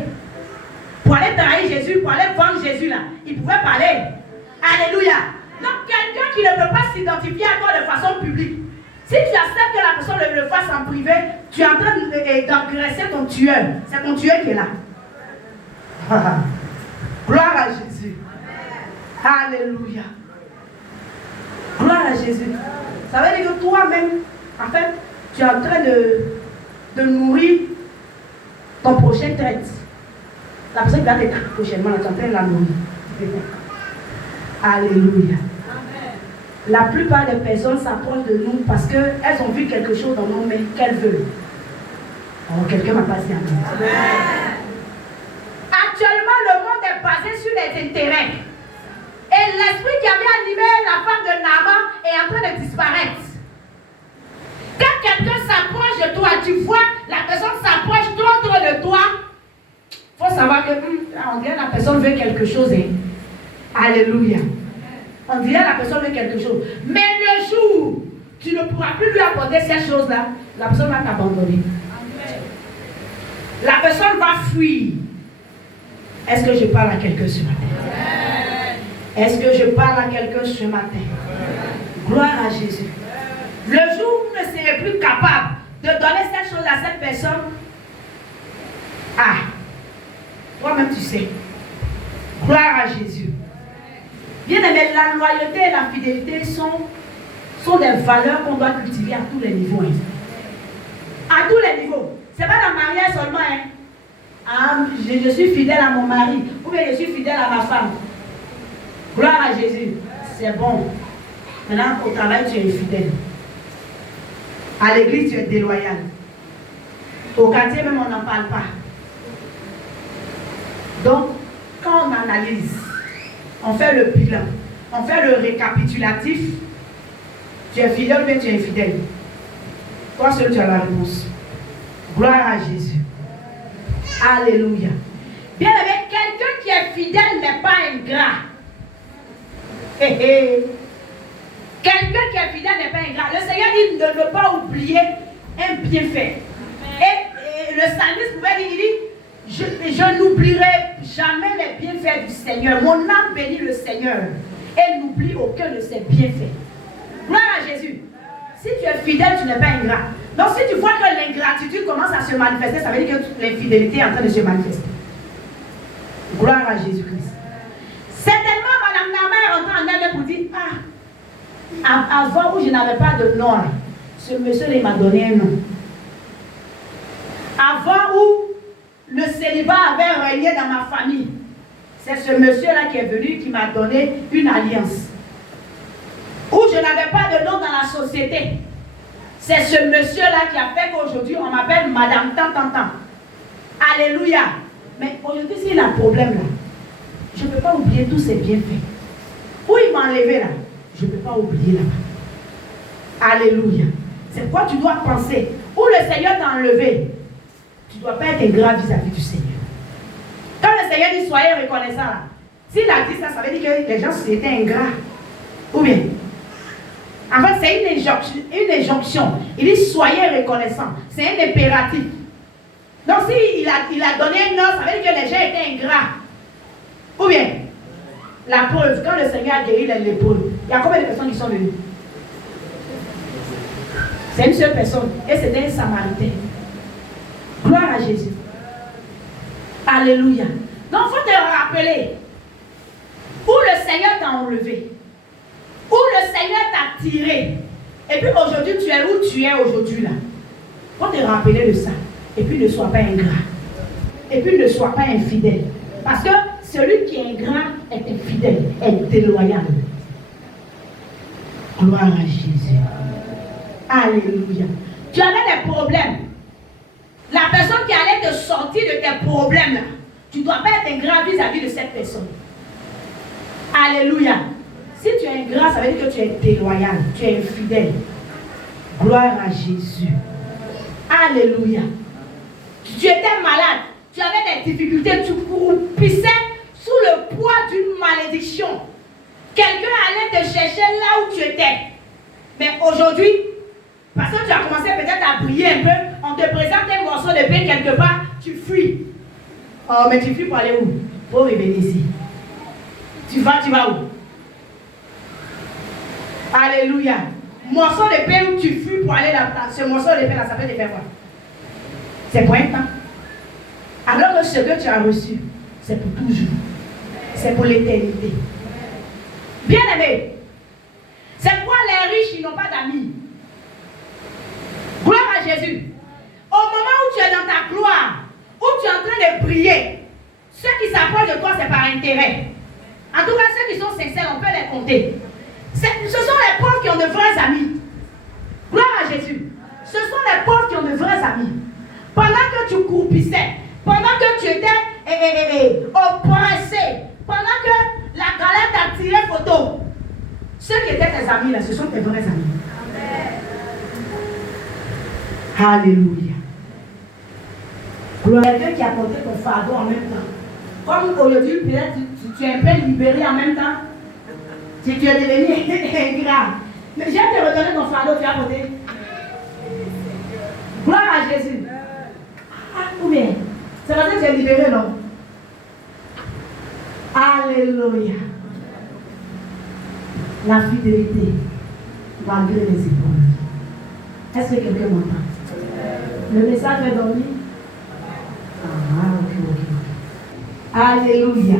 Pour aller trahir Jésus, pour aller vendre Jésus là, il pouvait parler. Alléluia. Donc quelqu'un qui ne peut pas s'identifier à toi de façon publique, si tu acceptes que la personne le fasse en privé, tu es en train d'engraisser ton tueur. C'est ton tueur qui est là. Gloire à Jésus. Alléluia. Gloire à Jésus. Ça veut dire que toi-même, en fait, tu es en train de nourrir ton prochain traite. La personne qui va t'être prochainement, tu es en train de la nourrir. Alléluia. La plupart des personnes s'approchent de nous parce qu'elles ont vu quelque chose dans nos mains qu'elles veulent. Oh, quelqu'un m'a passé à nous. Actuellement, le monde est basé sur les intérêts. Et l'esprit qui avait animé la femme de Naaman est en train de disparaître. Quand quelqu'un s'approche de toi, tu vois, la personne s'approche contre de toi, il faut savoir que on dirait la personne veut quelque chose. Hein. Alléluia. On dirait la personne veut quelque chose. Mais le jour où tu ne pourras plus lui apporter ces choses-là, la personne va t'abandonner. La personne va fuir. Est-ce que je parle à quelqu'un ce matin? Est-ce que je parle à quelqu'un ce matin? Gloire à Jésus. Le jour où vous ne serez plus capable de donner cette chose à cette personne, toi-même tu sais. Gloire à Jésus. Bien aimé, la loyauté et la fidélité sont des valeurs qu'on doit cultiver à tous les niveaux. Hein. À tous les niveaux. Ce n'est pas dans le mariage seulement. Hein. Je suis fidèle à mon mari. Ou bien je suis fidèle à ma femme. Gloire à Jésus. C'est bon. Maintenant, au travail, tu es infidèle. À l'église, tu es déloyal. Au quartier, même, on n'en parle pas. Donc, quand on analyse, on fait le bilan, on fait le récapitulatif, tu es fidèle ou bien tu es infidèle? Toi seul, tu as la réponse. Gloire à Jésus. Alléluia. Bien aimé, quelqu'un qui est fidèle n'est pas ingrat. Quelqu'un qui est fidèle n'est pas ingrat. Le Seigneur dit de ne pas oublier un bienfait. Et le psalmiste pouvait dire, il dit, je n'oublierai jamais les bienfaits du Seigneur. Mon âme bénit le Seigneur et n'oublie aucun de ses bienfaits. Gloire à Jésus. Si tu es fidèle, tu n'es pas ingrat. Donc si tu vois que l'ingratitude commence à se manifester, ça veut dire que l'infidélité est en train de se manifester. Gloire à Jésus-Christ. Certainement, Madame Nama est rentrée en elle pour dire, avant où je n'avais pas de nom, ce monsieur-là m'a donné un nom. Avant où le célibat avait régné dans ma famille, c'est ce monsieur-là qui est venu, qui m'a donné une alliance. Où je n'avais pas de nom dans la société, c'est ce monsieur-là qui a fait qu'aujourd'hui on m'appelle Madame Tant. Alléluia. Mais aujourd'hui, s'il a un problème là, je ne peux pas oublier tous ses bienfaits. Où il m'a enlevé là, je ne peux pas oublier là-bas. Alléluia. C'est quoi tu dois penser? Où le Seigneur t'a enlevé, tu ne dois pas être ingrat vis-à-vis du Seigneur. Quand le Seigneur dit soyez reconnaissants, s'il a dit ça, ça veut dire que les gens étaient ingrats. Ou bien? En fait, c'est une injonction. Il dit soyez reconnaissants. C'est un impératif. Donc, s'il a donné un ordre, ça veut dire que les gens étaient ingrats. Ou bien? La preuve, quand le Seigneur a guéri les lépreux, il y a combien de personnes qui sont venues? C'est une seule personne. Et c'était un Samaritain. Gloire à Jésus. Alléluia. Donc, il faut te rappeler où le Seigneur t'a enlevé, où le Seigneur t'a tiré. Et puis aujourd'hui, tu es où tu es aujourd'hui là. Il faut te rappeler de ça. Et puis ne sois pas ingrat. Et puis ne sois pas infidèle. Parce que celui qui est ingrat est infidèle, est déloyal. Gloire à Jésus. Alléluia. Tu avais des problèmes. La personne qui allait te sortir de tes problèmes là, tu ne dois pas être ingrat vis-à-vis de cette personne. Alléluia. Si tu es ingrat, ça veut dire que tu es déloyal, tu es infidèle. Gloire à Jésus. Alléluia. Tu étais malade, tu avais des difficultés, tu croupissais sous le poids d'une malédiction. Quelqu'un allait te chercher là où tu étais. Mais aujourd'hui, parce que tu as commencé peut-être à prier un peu, on te présente un morceau de pain quelque part, tu fuis. Oh, mais tu fuis pour aller où? Il faut revenir ici. Tu vas où? Alléluia. Morceau de pain où tu fuis pour aller là-bas. Ce morceau de pain là, ça peut te faire quoi? C'est pour un temps. Alors que ce que tu as reçu, c'est pour toujours. C'est pour l'éternité. Bien aimé, c'est pourquoi les riches, ils n'ont pas d'amis. Gloire à Jésus. Au moment où tu es dans ta gloire, où tu es en train de prier, ceux qui s'approchent de toi, c'est par intérêt. En tout cas, ceux qui sont sincères, on peut les compter. Ce sont les pauvres qui ont de vrais amis. Gloire à Jésus. Ce sont les pauvres qui ont de vrais amis. Pendant que tu croupissais, pendant que tu étais oppressé, pendant que la galère t'a tiré photo, ceux qui étaient tes amis là, ce sont tes vrais amis. Amen. Alléluia. Gloire à Dieu qui a porté ton fardeau en même temps. Comme aujourd'hui, peut-être tu es un peu libéré en même temps. Tu es devenu ingrat. Mais j'ai te redonner ton fardeau, tu as porté. Gloire à Jésus. Ou bien, c'est parce que tu es libéré, non? Alléluia. La fidélité, malgré les épreuves. Est-ce que quelqu'un m'entend? Le message est dormi? Ok. Alléluia.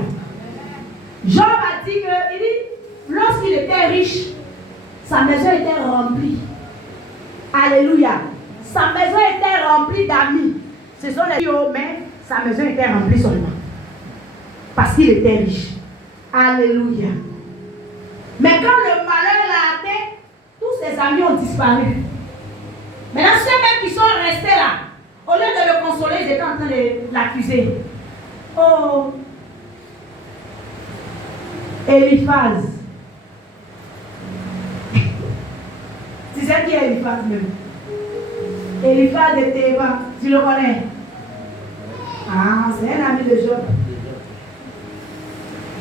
Job a dit que, lorsqu'il était riche, sa maison était remplie. Alléluia. Sa maison était remplie d'amis. Ce sont les hauts, mais sa maison était remplie seulement. Parce qu'il était riche. Alléluia. Mais quand le malheur l'a atteint, tous ses amis ont disparu. Maintenant, ceux mêmes qui sont restés là, au lieu de le consoler, ils étaient en train de l'accuser. Oh, Eliphaz. Tu sais qui est Eliphaz même? Eliphaz de Théba, tu le connais? Ah, c'est un ami de Job.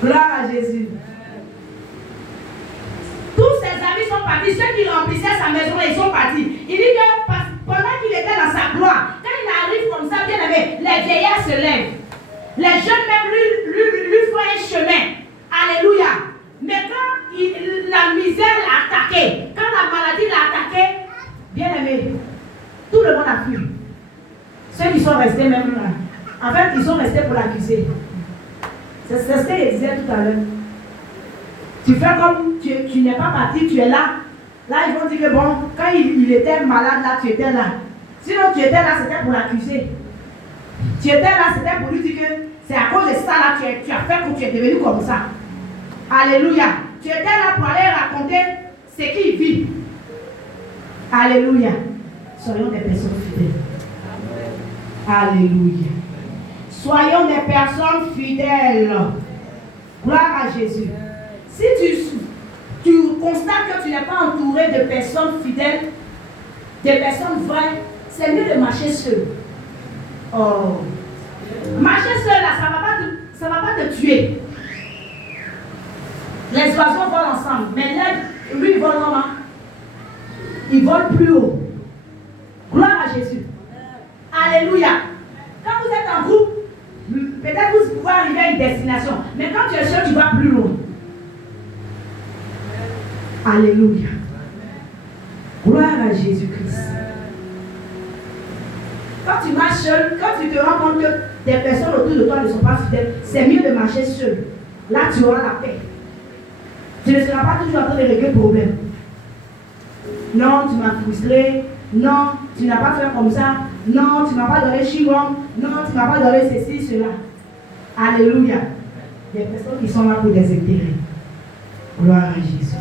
Gloire à Jésus. Tous ses amis sont partis, ceux qui remplissaient sa maison, ils sont partis. Il dit que pendant qu'il était dans sa gloire, quand il arrive comme ça, bien aimé, les vieillards se lèvent. Les jeunes même lui font un chemin. Alléluia. Mais quand la misère l'a attaqué, quand la maladie l'a attaqué, bien aimé, tout le monde a fui. Ceux qui sont restés même là, en fait, ils sont restés pour l'accuser. C'est ce qu'il disait tout à l'heure. Tu fais comme tu n'es pas parti, tu es là. Là, ils vont dire que bon, quand il était malade, là, tu étais là. Sinon, tu étais là, c'était pour l'accuser. Tu étais là, c'était pour lui dire que c'est à cause de ça, là, tu as fait que tu es devenu comme ça. Alléluia. Tu étais là pour aller raconter ce qu'il vit. Alléluia. Soyons des personnes fidèles. Alléluia. Soyons des personnes fidèles. Gloire à Jésus. Si tu constates que tu n'es pas entouré de personnes fidèles, de personnes vraies, c'est mieux de marcher seul. Oh. Marcher seul, là, ça ne va pas te tuer. Les oiseaux volent ensemble, mais l'aigle, lui, il vole comment? Il vole plus haut. Gloire à Jésus. Alléluia. Quand vous êtes en groupe, peut-être vous pouvez arriver à une destination, mais quand tu es seul, tu vas plus loin. Alléluia. Gloire à Jésus-Christ. Quand tu marches seul, quand tu te rends compte que des personnes autour de toi ne sont pas fidèles, c'est mieux de marcher seul. Là, tu auras la paix. Tu ne seras pas toujours en train de régler le problème. Non, tu m'as frustré. Non, tu n'as pas fait comme ça. Non, tu ne m'as pas donné chignon. Non, tu ne m'as pas donné ceci, cela. Alléluia. Des personnes qui sont là pour des intérêts. Gloire à Jésus.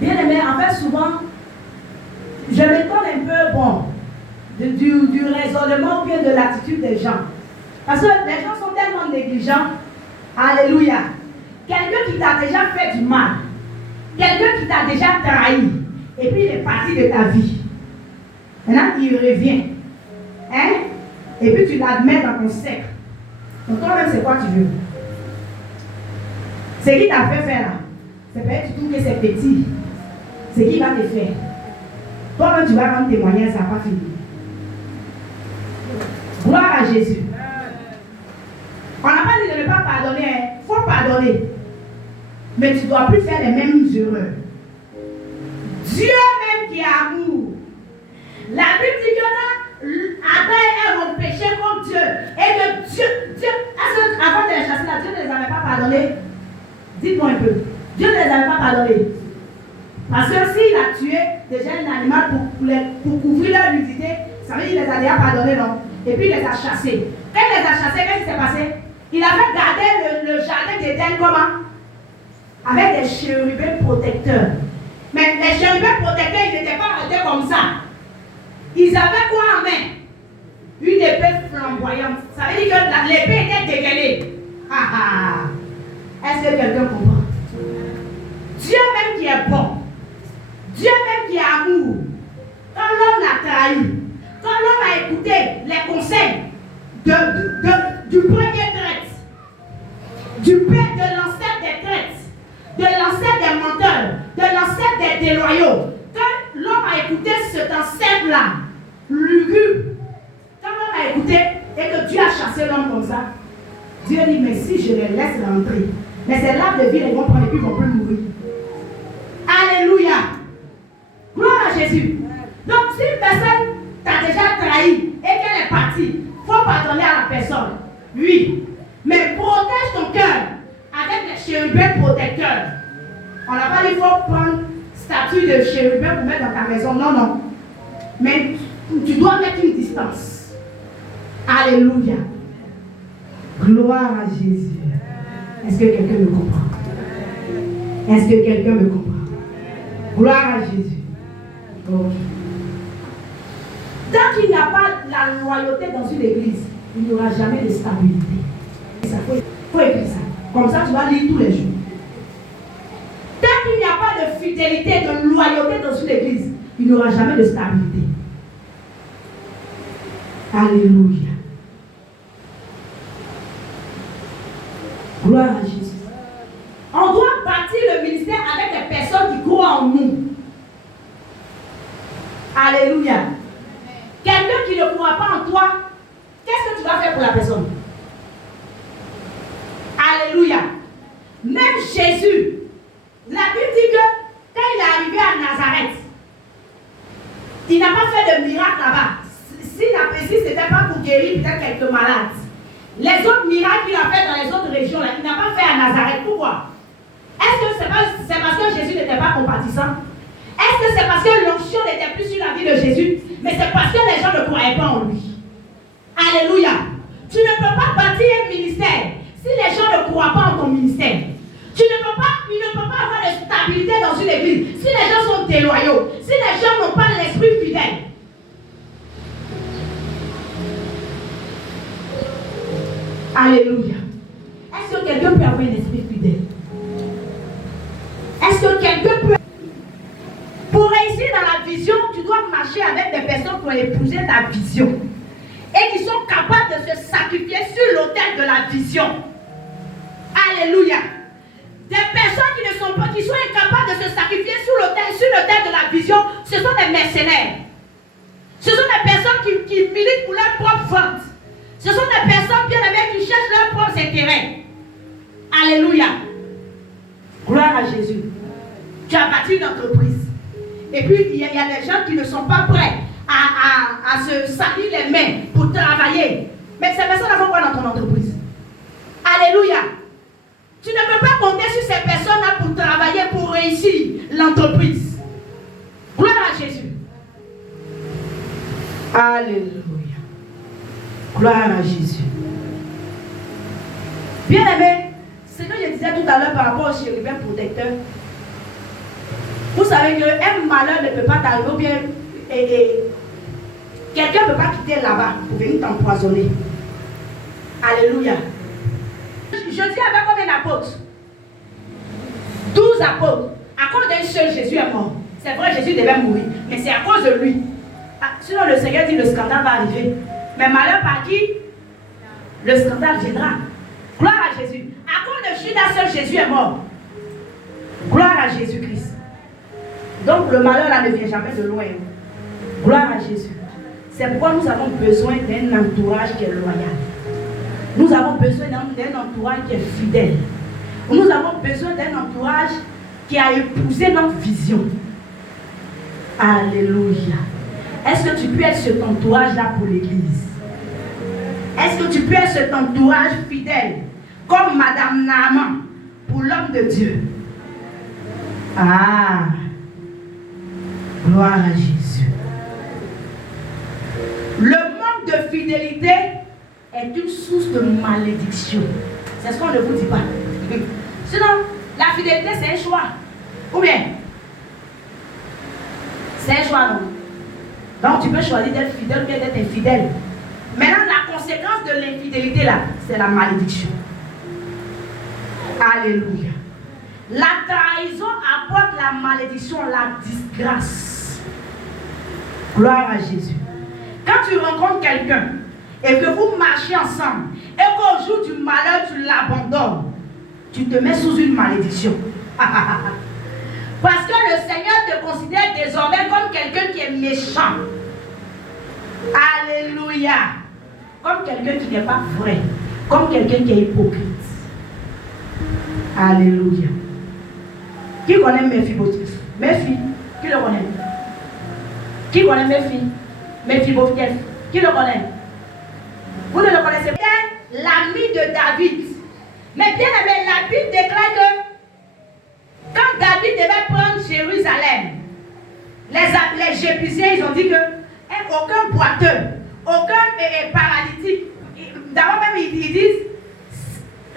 Bien aimé, en fait, souvent, je m'étonne un peu, bon, du raisonnement ou bien de l'attitude des gens. Parce que les gens sont tellement négligents. Alléluia. Quelqu'un qui t'a déjà fait du mal, quelqu'un qui t'a déjà trahi, et puis il est parti de ta vie. Maintenant, il revient. Hein? Et puis tu l'admets dans ton cercle. Donc toi-même, c'est quoi tu veux? Ce qui t'a fait faire là, c'est peut-être tu trouves que c'est petit. Ce qui va te faire. Toi-même, tu vas rendre témoignage, ça n'a pas fini. Gloire à Jésus. On n'a pas dit de ne pas pardonner. Il faut pardonner. Mais tu ne dois plus faire les mêmes erreurs. Dieu même qui est amour. La Bible dit que Adam est péché contre Dieu. Et que Dieu, avant de les chasser là, Dieu ne les avait pas pardonnés. Dites-moi un peu. Dieu ne les avait pas pardonnés. Parce que s'il a tué déjà un animal pour couvrir leur nudité, ça veut dire qu'il les a déjà pardonnés, non? Et puis il les a chassés. Quand il les a chassés, qu'est-ce qui s'est passé? Il avait gardé le jardin d'Éden comment? Avec des chérubins protecteurs. Mais les chérubins protecteurs, ils n'étaient pas arrêtés comme ça. Ils avaient quoi en main? Une épée flamboyante. Ça veut dire que l'épée était dégainée. Est-ce que quelqu'un comprend? Dieu même qui est bon. Dieu même qui est amour. Quand l'homme l'a trahi, quand l'homme a écouté les conseils du premier traître, du père de l'ancêtre des traîtres, de l'ancêtre des menteurs, de l'ancêtre des déloyaux, quand l'homme a écouté cet ancêtre-là, lugubre, quand l'homme a écouté et que Dieu a chassé l'homme comme ça, Dieu dit, mais si je les laisse rentrer, mais ces larmes de vie, ils vont prendre et puis ils vont plus mourir. Alléluia. Gloire à Jésus. Donc, si une personne t'a déjà trahi et qu'elle est partie, il faut pardonner à la personne. Oui. Mais protège ton cœur avec les chérubins protecteurs. On n'a pas dit qu'il faut prendre statut de chérubin pour mettre dans ta maison. Non, non. Mais tu dois mettre une distance. Alléluia. Gloire à Jésus. Est-ce que quelqu'un me comprend? Est-ce que quelqu'un me comprend? Gloire à Jésus. Okay. Tant qu'il n'y a pas la loyauté dans une église, il n'y aura jamais de stabilité. Il faut écrire ça. Comme ça, tu vas lire tous les jours. Tant qu'il n'y a pas de fidélité, de loyauté dans une église, il n'y aura jamais de stabilité. Alléluia. Gloire à Jésus. On doit bâtir le ministère avec des personnes qui croient en nous. Alléluia. Quelqu'un qui ne croit pas en toi, qu'est-ce que tu vas faire pour la personne? Alléluia. Même Jésus, la Bible dit que quand il est arrivé à Nazareth, il n'a pas fait de miracle là-bas. Si ce n'était pas pour guérir peut-être quelques malades. Les autres miracles qu'il a fait dans les autres régions, là, il n'a pas fait à Nazareth. Pourquoi? Est-ce que c'est parce que Jésus n'était pas compatissant? Est-ce que c'est parce que l'onction n'était plus sur la vie de Jésus? Mais c'est parce que les gens ne croyaient pas en lui. Alléluia. Tu ne peux pas bâtir un ministère si les gens ne croient pas en ton ministère. Tu ne peux pas avoir de stabilité dans une église si les gens sont déloyaux, si les gens n'ont pas l'esprit fidèle. Alléluia. Est-ce que quelqu'un peut avoir un esprit fidèle? Est-ce que quelqu'un peut... Pour réussir dans la vision, tu dois marcher avec des personnes qui ont épousé ta vision et qui sont capables de se sacrifier sur l'autel de la vision. Alléluia. Des personnes qui sont incapables de se sacrifier sur l'autel de la vision, ce sont des mercenaires. Ce sont des personnes qui militent pour leur propre vente. Ce sont des personnes bien aimées qui cherchent leurs propres intérêts. Alléluia. Gloire à Jésus. Tu as bâti une entreprise. Et puis il y a des gens qui ne sont pas prêts à se salir les mains pour travailler. Mais ces personnes vont quoi dans ton entreprise? Alléluia. Tu ne peux pas compter sur ces personnes-là pour travailler, pour réussir l'entreprise. Gloire à Jésus. Alléluia. Gloire à Jésus. Bien aimé, ce que je disais tout à l'heure par rapport au chérubin protecteur. Vous savez qu'un malheur ne peut pas t'arriver, ou bien quelqu'un ne peut pas quitter là-bas pour venir t'empoisonner. Alléluia. Je dis avec combien d'apôtres? 12 apôtres. À cause d'un seul, Jésus est mort. C'est vrai, Jésus devait mourir, mais c'est à cause de lui. Sinon, le Seigneur dit le scandale va arriver. Mais malheur par qui? Le scandale viendra. Gloire à Jésus. À cause de Judas seul, Jésus est mort. Gloire à Jésus-Christ. Donc le malheur là ne vient jamais de loin. Gloire à Jésus. C'est pourquoi nous avons besoin d'un entourage qui est loyal. Nous avons besoin d'un entourage qui est fidèle. Nous avons besoin d'un entourage qui a épousé notre vision. Alléluia. Est-ce que tu peux être cet entourage-là pour l'église? Est-ce que tu peux être cet entourage fidèle comme Madame Naaman pour l'homme de Dieu? Ah, gloire à Jésus. Le manque de fidélité est une source de malédiction. C'est ce qu'on ne vous dit pas. Sinon, la fidélité c'est un choix. Ou bien, c'est un choix, non? Donc tu peux choisir d'être fidèle ou bien d'être infidèle. Maintenant, la conséquence de l'infidélité là, c'est la malédiction. Alléluia. La trahison apporte la malédiction, la disgrâce. Gloire à Jésus. Quand tu rencontres quelqu'un et que vous marchez ensemble et qu'au jour du malheur tu l'abandonnes, tu te mets sous une malédiction. Parce que le Seigneur te considère désormais comme quelqu'un qui est méchant. Alléluia. Comme quelqu'un qui n'est pas vrai. Comme quelqu'un qui est hypocrite. Alléluia. Qui connaît Mephibosheth? Mephi, qui le connaît? Qui connaît Mephi? Mephibosheth, qui le connaît? Vous ne le connaissez pas? L'ami de David. Mais bien aimé, la Bible déclare que quand David devait prendre Jérusalem, les Jébusiens, ils ont dit que aucun boiteux, aucun paralytique, d'abord même ils disent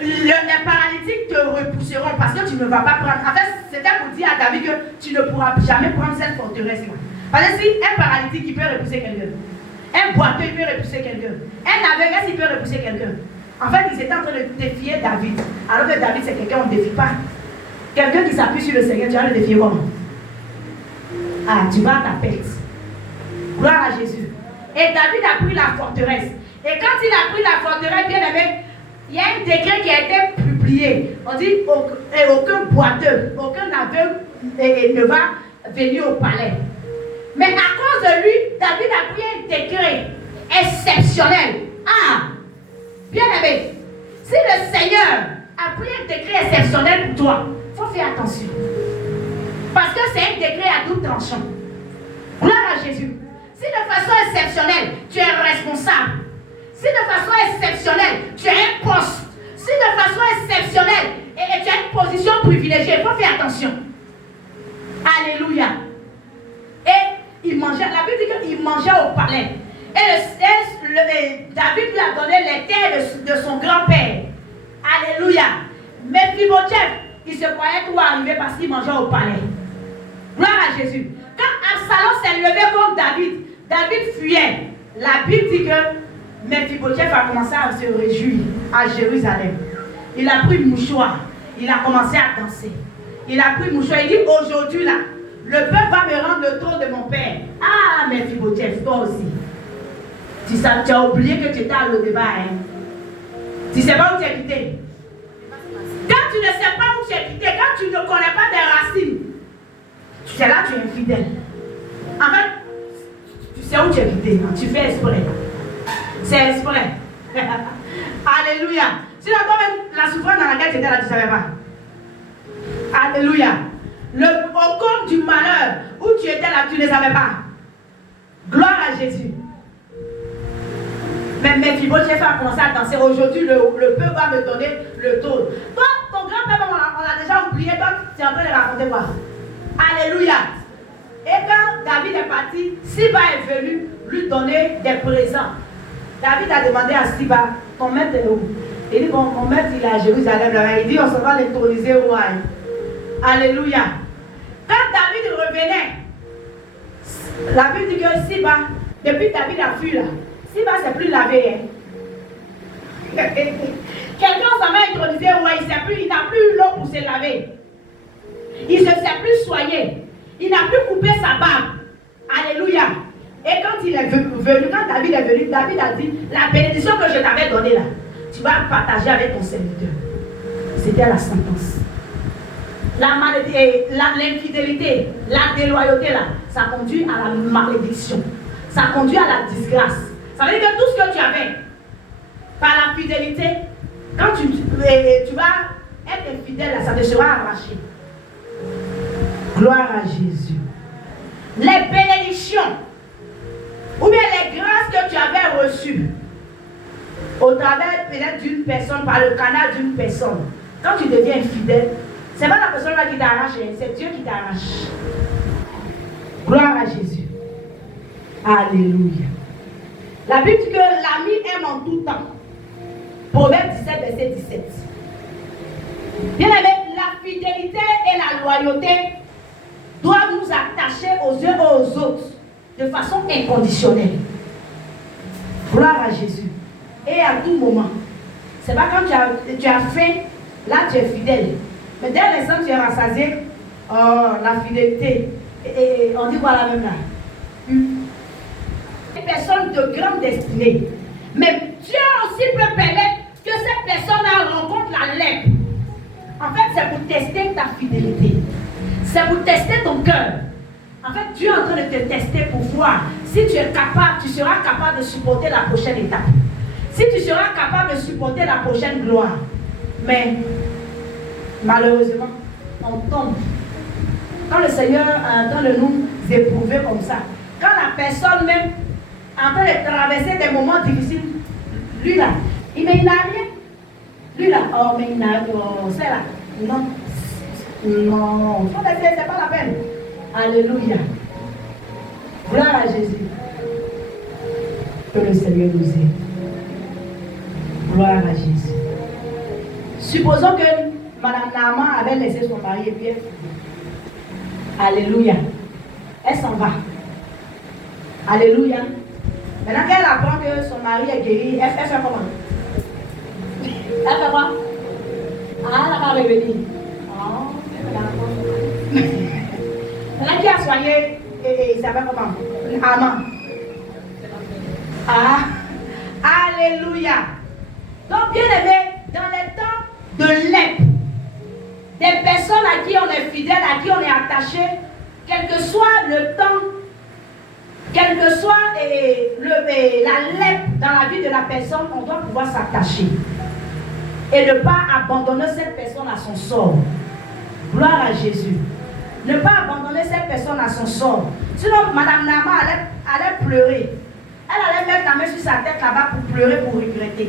les paralytiques te repousseront parce que tu ne vas pas prendre. En fait, c'était pour dire à David que tu ne pourras jamais prendre cette forteresse-là. Parce que si un paralytique, il peut repousser quelqu'un, un boiteux, il peut repousser quelqu'un, un aveugle, il peut repousser quelqu'un. En fait, ils étaient en train de défier David. Alors que David, c'est quelqu'un qu'on ne défie pas. Quelqu'un qui s'appuie sur le Seigneur, tu vas le défier comment? Ah, tu vas à ta perte. Gloire à Jésus. Et David a pris la forteresse. Et quand il a pris la forteresse, bien aimé, il y a un décret qui a été publié. On dit aucun boiteux, aucun aveugle ne va venir au palais. Mais à cause de lui, David a pris un décret exceptionnel. Ah, bien aimé, si le Seigneur a pris un décret exceptionnel pour toi, il faut faire attention. Parce que c'est un décret à double tranchant. Gloire à Jésus. Si de façon exceptionnelle, tu es responsable. Si de façon exceptionnelle, tu as un poste. Si de façon exceptionnelle, et tu as une position privilégiée, il faut faire attention. Alléluia. Et il mangeait, la Bible dit qu'il mangeait au palais. Et David lui a donné les terres de son grand-père. Alléluia. Mais Mephibosheth, il se croyait tout arriver parce qu'il mangeait au palais. Gloire à Jésus. Quand Absalom s'est levé contre David, David fuyait. La Bible dit que Mephibosheth a commencé à se réjouir à Jérusalem. Il a pris le mouchoir. Il a commencé à danser. Il a pris le mouchoir. Il dit aujourd'hui là, le peuple va me rendre le trône de mon père. Ah, Mephibosheth, toi aussi. Tu as oublié que tu étais à l'Odeba. Hein? Tu ne sais pas où tu es quitté. Quand tu ne sais pas où tu es quitté, quand tu ne connais pas tes racines, c'est là que tu es infidèle. En fait, tu sais où tu es quitté. Tu fais exprès. C'est exprès. Alléluia. Sinon, toi-même, la souffrance dans laquelle tu étais là, tu ne savais pas. Alléluia. Au compte du malheur où tu étais là, tu ne savais pas. Gloire à Jésus. Même mes Mephibosheth a commencé à danser. Aujourd'hui, le peuple va me donner le tour. Toi, ton grand-père, on l'a déjà oublié. Toi, tu es en train de raconter quoi? Alléluia. Et quand David est parti, Siba est venu lui donner des présents. David a demandé à Siba, ton maître est où? Il dit, bon, mon maître, il est à Jérusalem. Là. Il dit, on se va l'introniser au roi. Alléluia. Quand David revenait, la Bible dit que Siba, depuis David a fui là, Siba ne s'est plus lavé. Hein. Quelqu'un s'en va introniser au roi, il n'a plus l'eau pour se laver. Il ne s'est plus soigné. Il n'a plus coupé sa barbe. Alléluia. Et quand il est venu, quand David est venu, David a dit, la bénédiction que je t'avais donnée là, tu vas partager avec ton serviteur. C'était la sentence. L'infidélité, la déloyauté là, ça conduit à la malédiction. Ça conduit à la disgrâce. Ça veut dire que tout ce que tu avais, par la fidélité, quand tu vas être infidèle, ça te sera arraché. Gloire à Jésus. Les bénédictions, ou bien les grâces que tu avais reçues, au travers peut-être d'une personne, par le canal d'une personne, quand tu deviens infidèle, c'est pas la personne là qui t'arrache, c'est Dieu qui t'arrache. Gloire à Jésus. Alléluia. La Bible dit que l'ami aime en tout temps. Proverbe 17, verset 17. Bien aimé, la fidélité et la loyauté doivent nous attacher aux uns et aux autres de façon inconditionnelle. Gloire à Jésus. Et à tout moment. C'est pas quand tu as faim, là tu es fidèle. Mais dès l'instant que tu es rassasié, la fidélité. Et on dit quoi là même là? Des personnes de grande destinée. Mais Dieu aussi peut permettre que cette personne-là rencontre la lèpre. En fait, c'est pour tester ta fidélité. C'est pour tester ton cœur. En fait, Dieu est en train de te tester pour voir si tu es capable, tu seras capable de supporter la prochaine étape. Si tu seras capable de supporter la prochaine gloire. Mais, malheureusement, on tombe. Quand le Seigneur est en train de nous éprouver comme ça, quand la personne même est en train de traverser des moments difficiles, lui là, il n'a rien. Lui là, oh mais il n'a rien, c'est là. Non, non, c'est pas la peine. Alléluia. Gloire à Jésus. Que le Seigneur nous aide. Gloire à Jésus. Supposons que Madame Naaman avait laissé son mari et puis elle... Alléluia. Elle s'en va. Alléluia. Maintenant qu'elle apprend que son mari est guéri, elle fait comment? Elle fait quoi? Ah, elle n'a pas revenu. Maintenant qui a soigné, il s'appelle comment? Naaman. Ah, alléluia. Donc, bien aimé, dans les temps de lèpre, des personnes à qui on est fidèle, à qui on est attaché, quel que soit le temps, quel que soit la lèpre dans la vie de la personne, on doit pouvoir s'attacher et ne pas abandonner cette personne à son sort. Gloire à Jésus. Ne pas abandonner cette personne à son sort. Sinon, Madame Naaman allait pleurer. Elle allait mettre la main sur sa tête là-bas pour pleurer, pour regretter.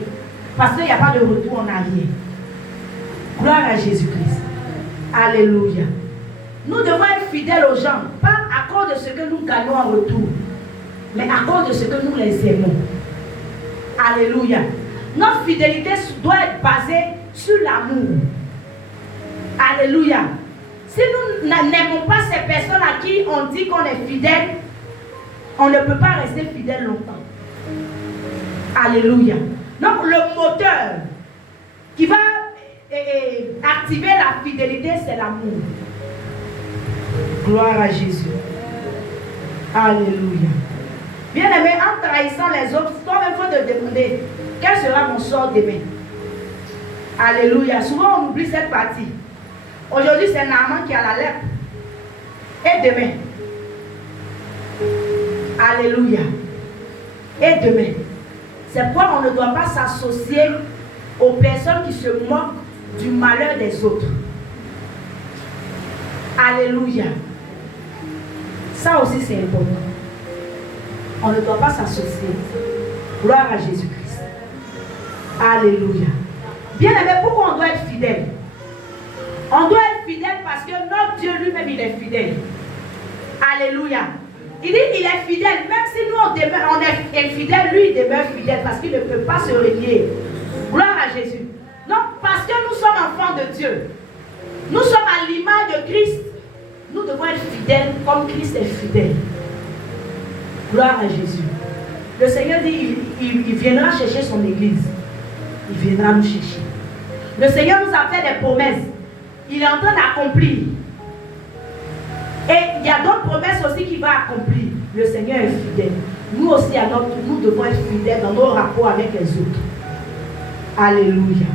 Parce qu'il n'y a pas de retour en arrière. Gloire à Jésus-Christ. Alléluia. Nous devons être fidèles aux gens, pas à cause de ce que nous gagnons en retour, mais à cause de ce que nous les aimons. Alléluia. Notre fidélité doit être basée sur l'amour. Alléluia. Si nous n'aimons pas ces personnes à qui on dit qu'on est fidèle, on ne peut pas rester fidèle longtemps. Alléluia. Donc le moteur qui va activer la fidélité, c'est l'amour. Gloire à Jésus. Alléluia. Bien-aimé, en trahissant les autres, toi-même, il faut te demander quel sera mon sort demain. Alléluia. Souvent, on oublie cette partie. Aujourd'hui, c'est Naaman qui a la lèpre. Et demain. Alléluia. Et demain. C'est pourquoi on ne doit pas s'associer aux personnes qui se moquent du malheur des autres. Alléluia. Ça aussi, c'est important. On ne doit pas s'associer. Gloire à Jésus-Christ. Alléluia. Bien aimé, pourquoi on doit être fidèle? On doit être fidèle parce que notre Dieu lui-même, il est fidèle. Alléluia. Il dit il est fidèle. Même si nous, on est infidèle, lui, il demeure fidèle parce qu'il ne peut pas se renier. Gloire à Jésus. Non, parce que nous sommes enfants de Dieu. Nous sommes à l'image de Christ. Nous devons être fidèles comme Christ est fidèle. Gloire à Jésus. Le Seigneur dit il viendra chercher son église. Il viendra nous chercher. Le Seigneur nous a fait des promesses. Il est en train d'accomplir. Et il y a d'autres promesses aussi qu'il va accomplir. Le Seigneur est fidèle. Nous aussi, nous devons être fidèles dans nos rapports avec les autres. Alléluia.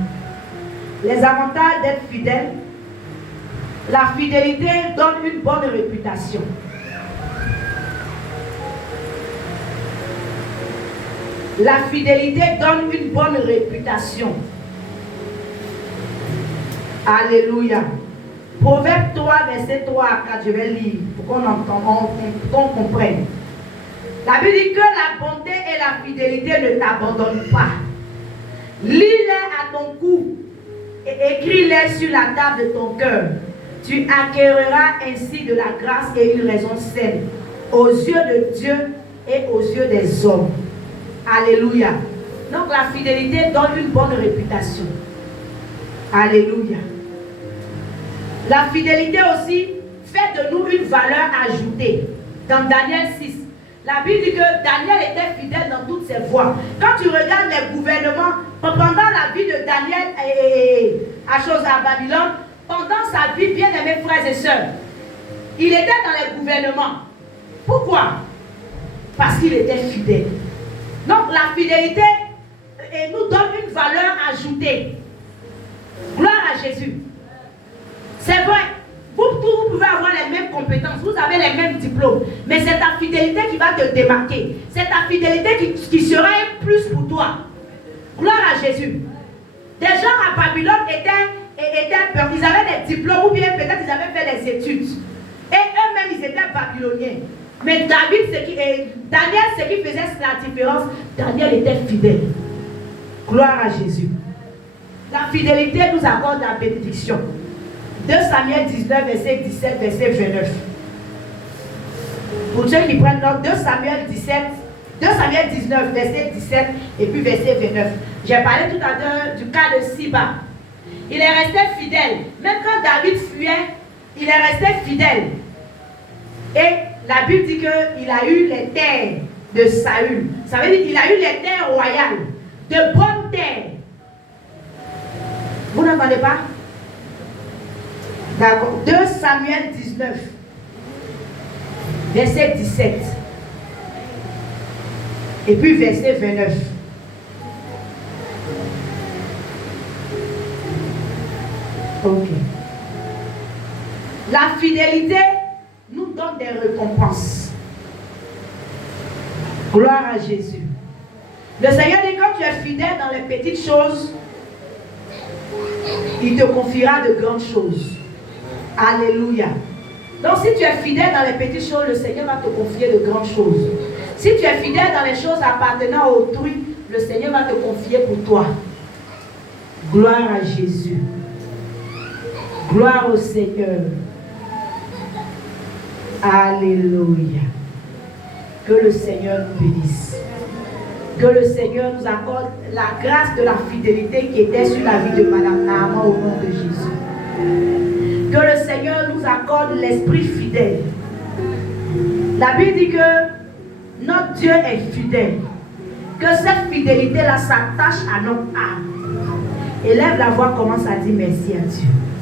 Les avantages d'être fidèle. La fidélité donne une bonne réputation. La fidélité donne une bonne réputation. Alléluia. Proverbe 3, verset 3 à 4, je vais lire pour qu'on comprenne. La Bible dit que la bonté et la fidélité ne t'abandonnent pas. Lis-les à ton cou et écris-les sur la table de ton cœur. Tu acquériras ainsi de la grâce et une raison saine aux yeux de Dieu et aux yeux des hommes. Alléluia. Donc la fidélité donne une bonne réputation. Alléluia. La fidélité aussi fait de nous une valeur ajoutée. Dans Daniel 6, la Bible dit que Daniel était fidèle dans toutes ses voies. Quand tu regardes les gouvernements, pendant la vie de Daniel à Babylone, pendant sa vie, bien aimés frères et sœurs, il était dans les gouvernements. Pourquoi? Parce qu'il était fidèle. Donc la fidélité nous donne une valeur ajoutée. Gloire à Jésus. C'est vrai, vous pouvez avoir les mêmes compétences, vous avez les mêmes diplômes, mais c'est ta fidélité qui va te démarquer. C'est ta fidélité qui sera un plus pour toi. Gloire à Jésus. Des gens à Babylone ils avaient des diplômes ou bien peut-être ils avaient fait des études. Et eux-mêmes, ils étaient babyloniens. Mais Daniel, ce qui faisait la différence, Daniel était fidèle. Gloire à Jésus. La fidélité nous accorde la bénédiction. 2 Samuel 19, verset 17, verset 29. Pour ceux qui prennent note, 2 Samuel 19, verset 17 et puis verset 29. J'ai parlé tout à l'heure du cas de Siba. Il est resté fidèle. Même quand David fuyait, il est resté fidèle. Et la Bible dit qu'il a eu les terres de Saül. Ça veut dire qu'il a eu les terres royales, de bonnes terres. Vous n'entendez pas? D'accord. 2 Samuel 19, verset 17. Et puis verset 29. Ok. La fidélité nous donne des récompenses. Gloire à Jésus. Le Seigneur dit quand tu es fidèle dans les petites choses, il te confiera de grandes choses. Alléluia. Donc si tu es fidèle dans les petites choses, le Seigneur va te confier de grandes choses. Si tu es fidèle dans les choses appartenant à autrui, le Seigneur va te confier pour toi. Gloire à Jésus. Gloire au Seigneur. Alléluia. Que le Seigneur nous bénisse. Que le Seigneur nous accorde la grâce de la fidélité qui était sur la vie de Madame Naaman au nom de Jésus. Que le Seigneur nous accorde l'esprit fidèle. La Bible dit que notre Dieu est fidèle. Que cette fidélité-là s'attache à notre âme. Élève la voix, commence à dire merci à Dieu.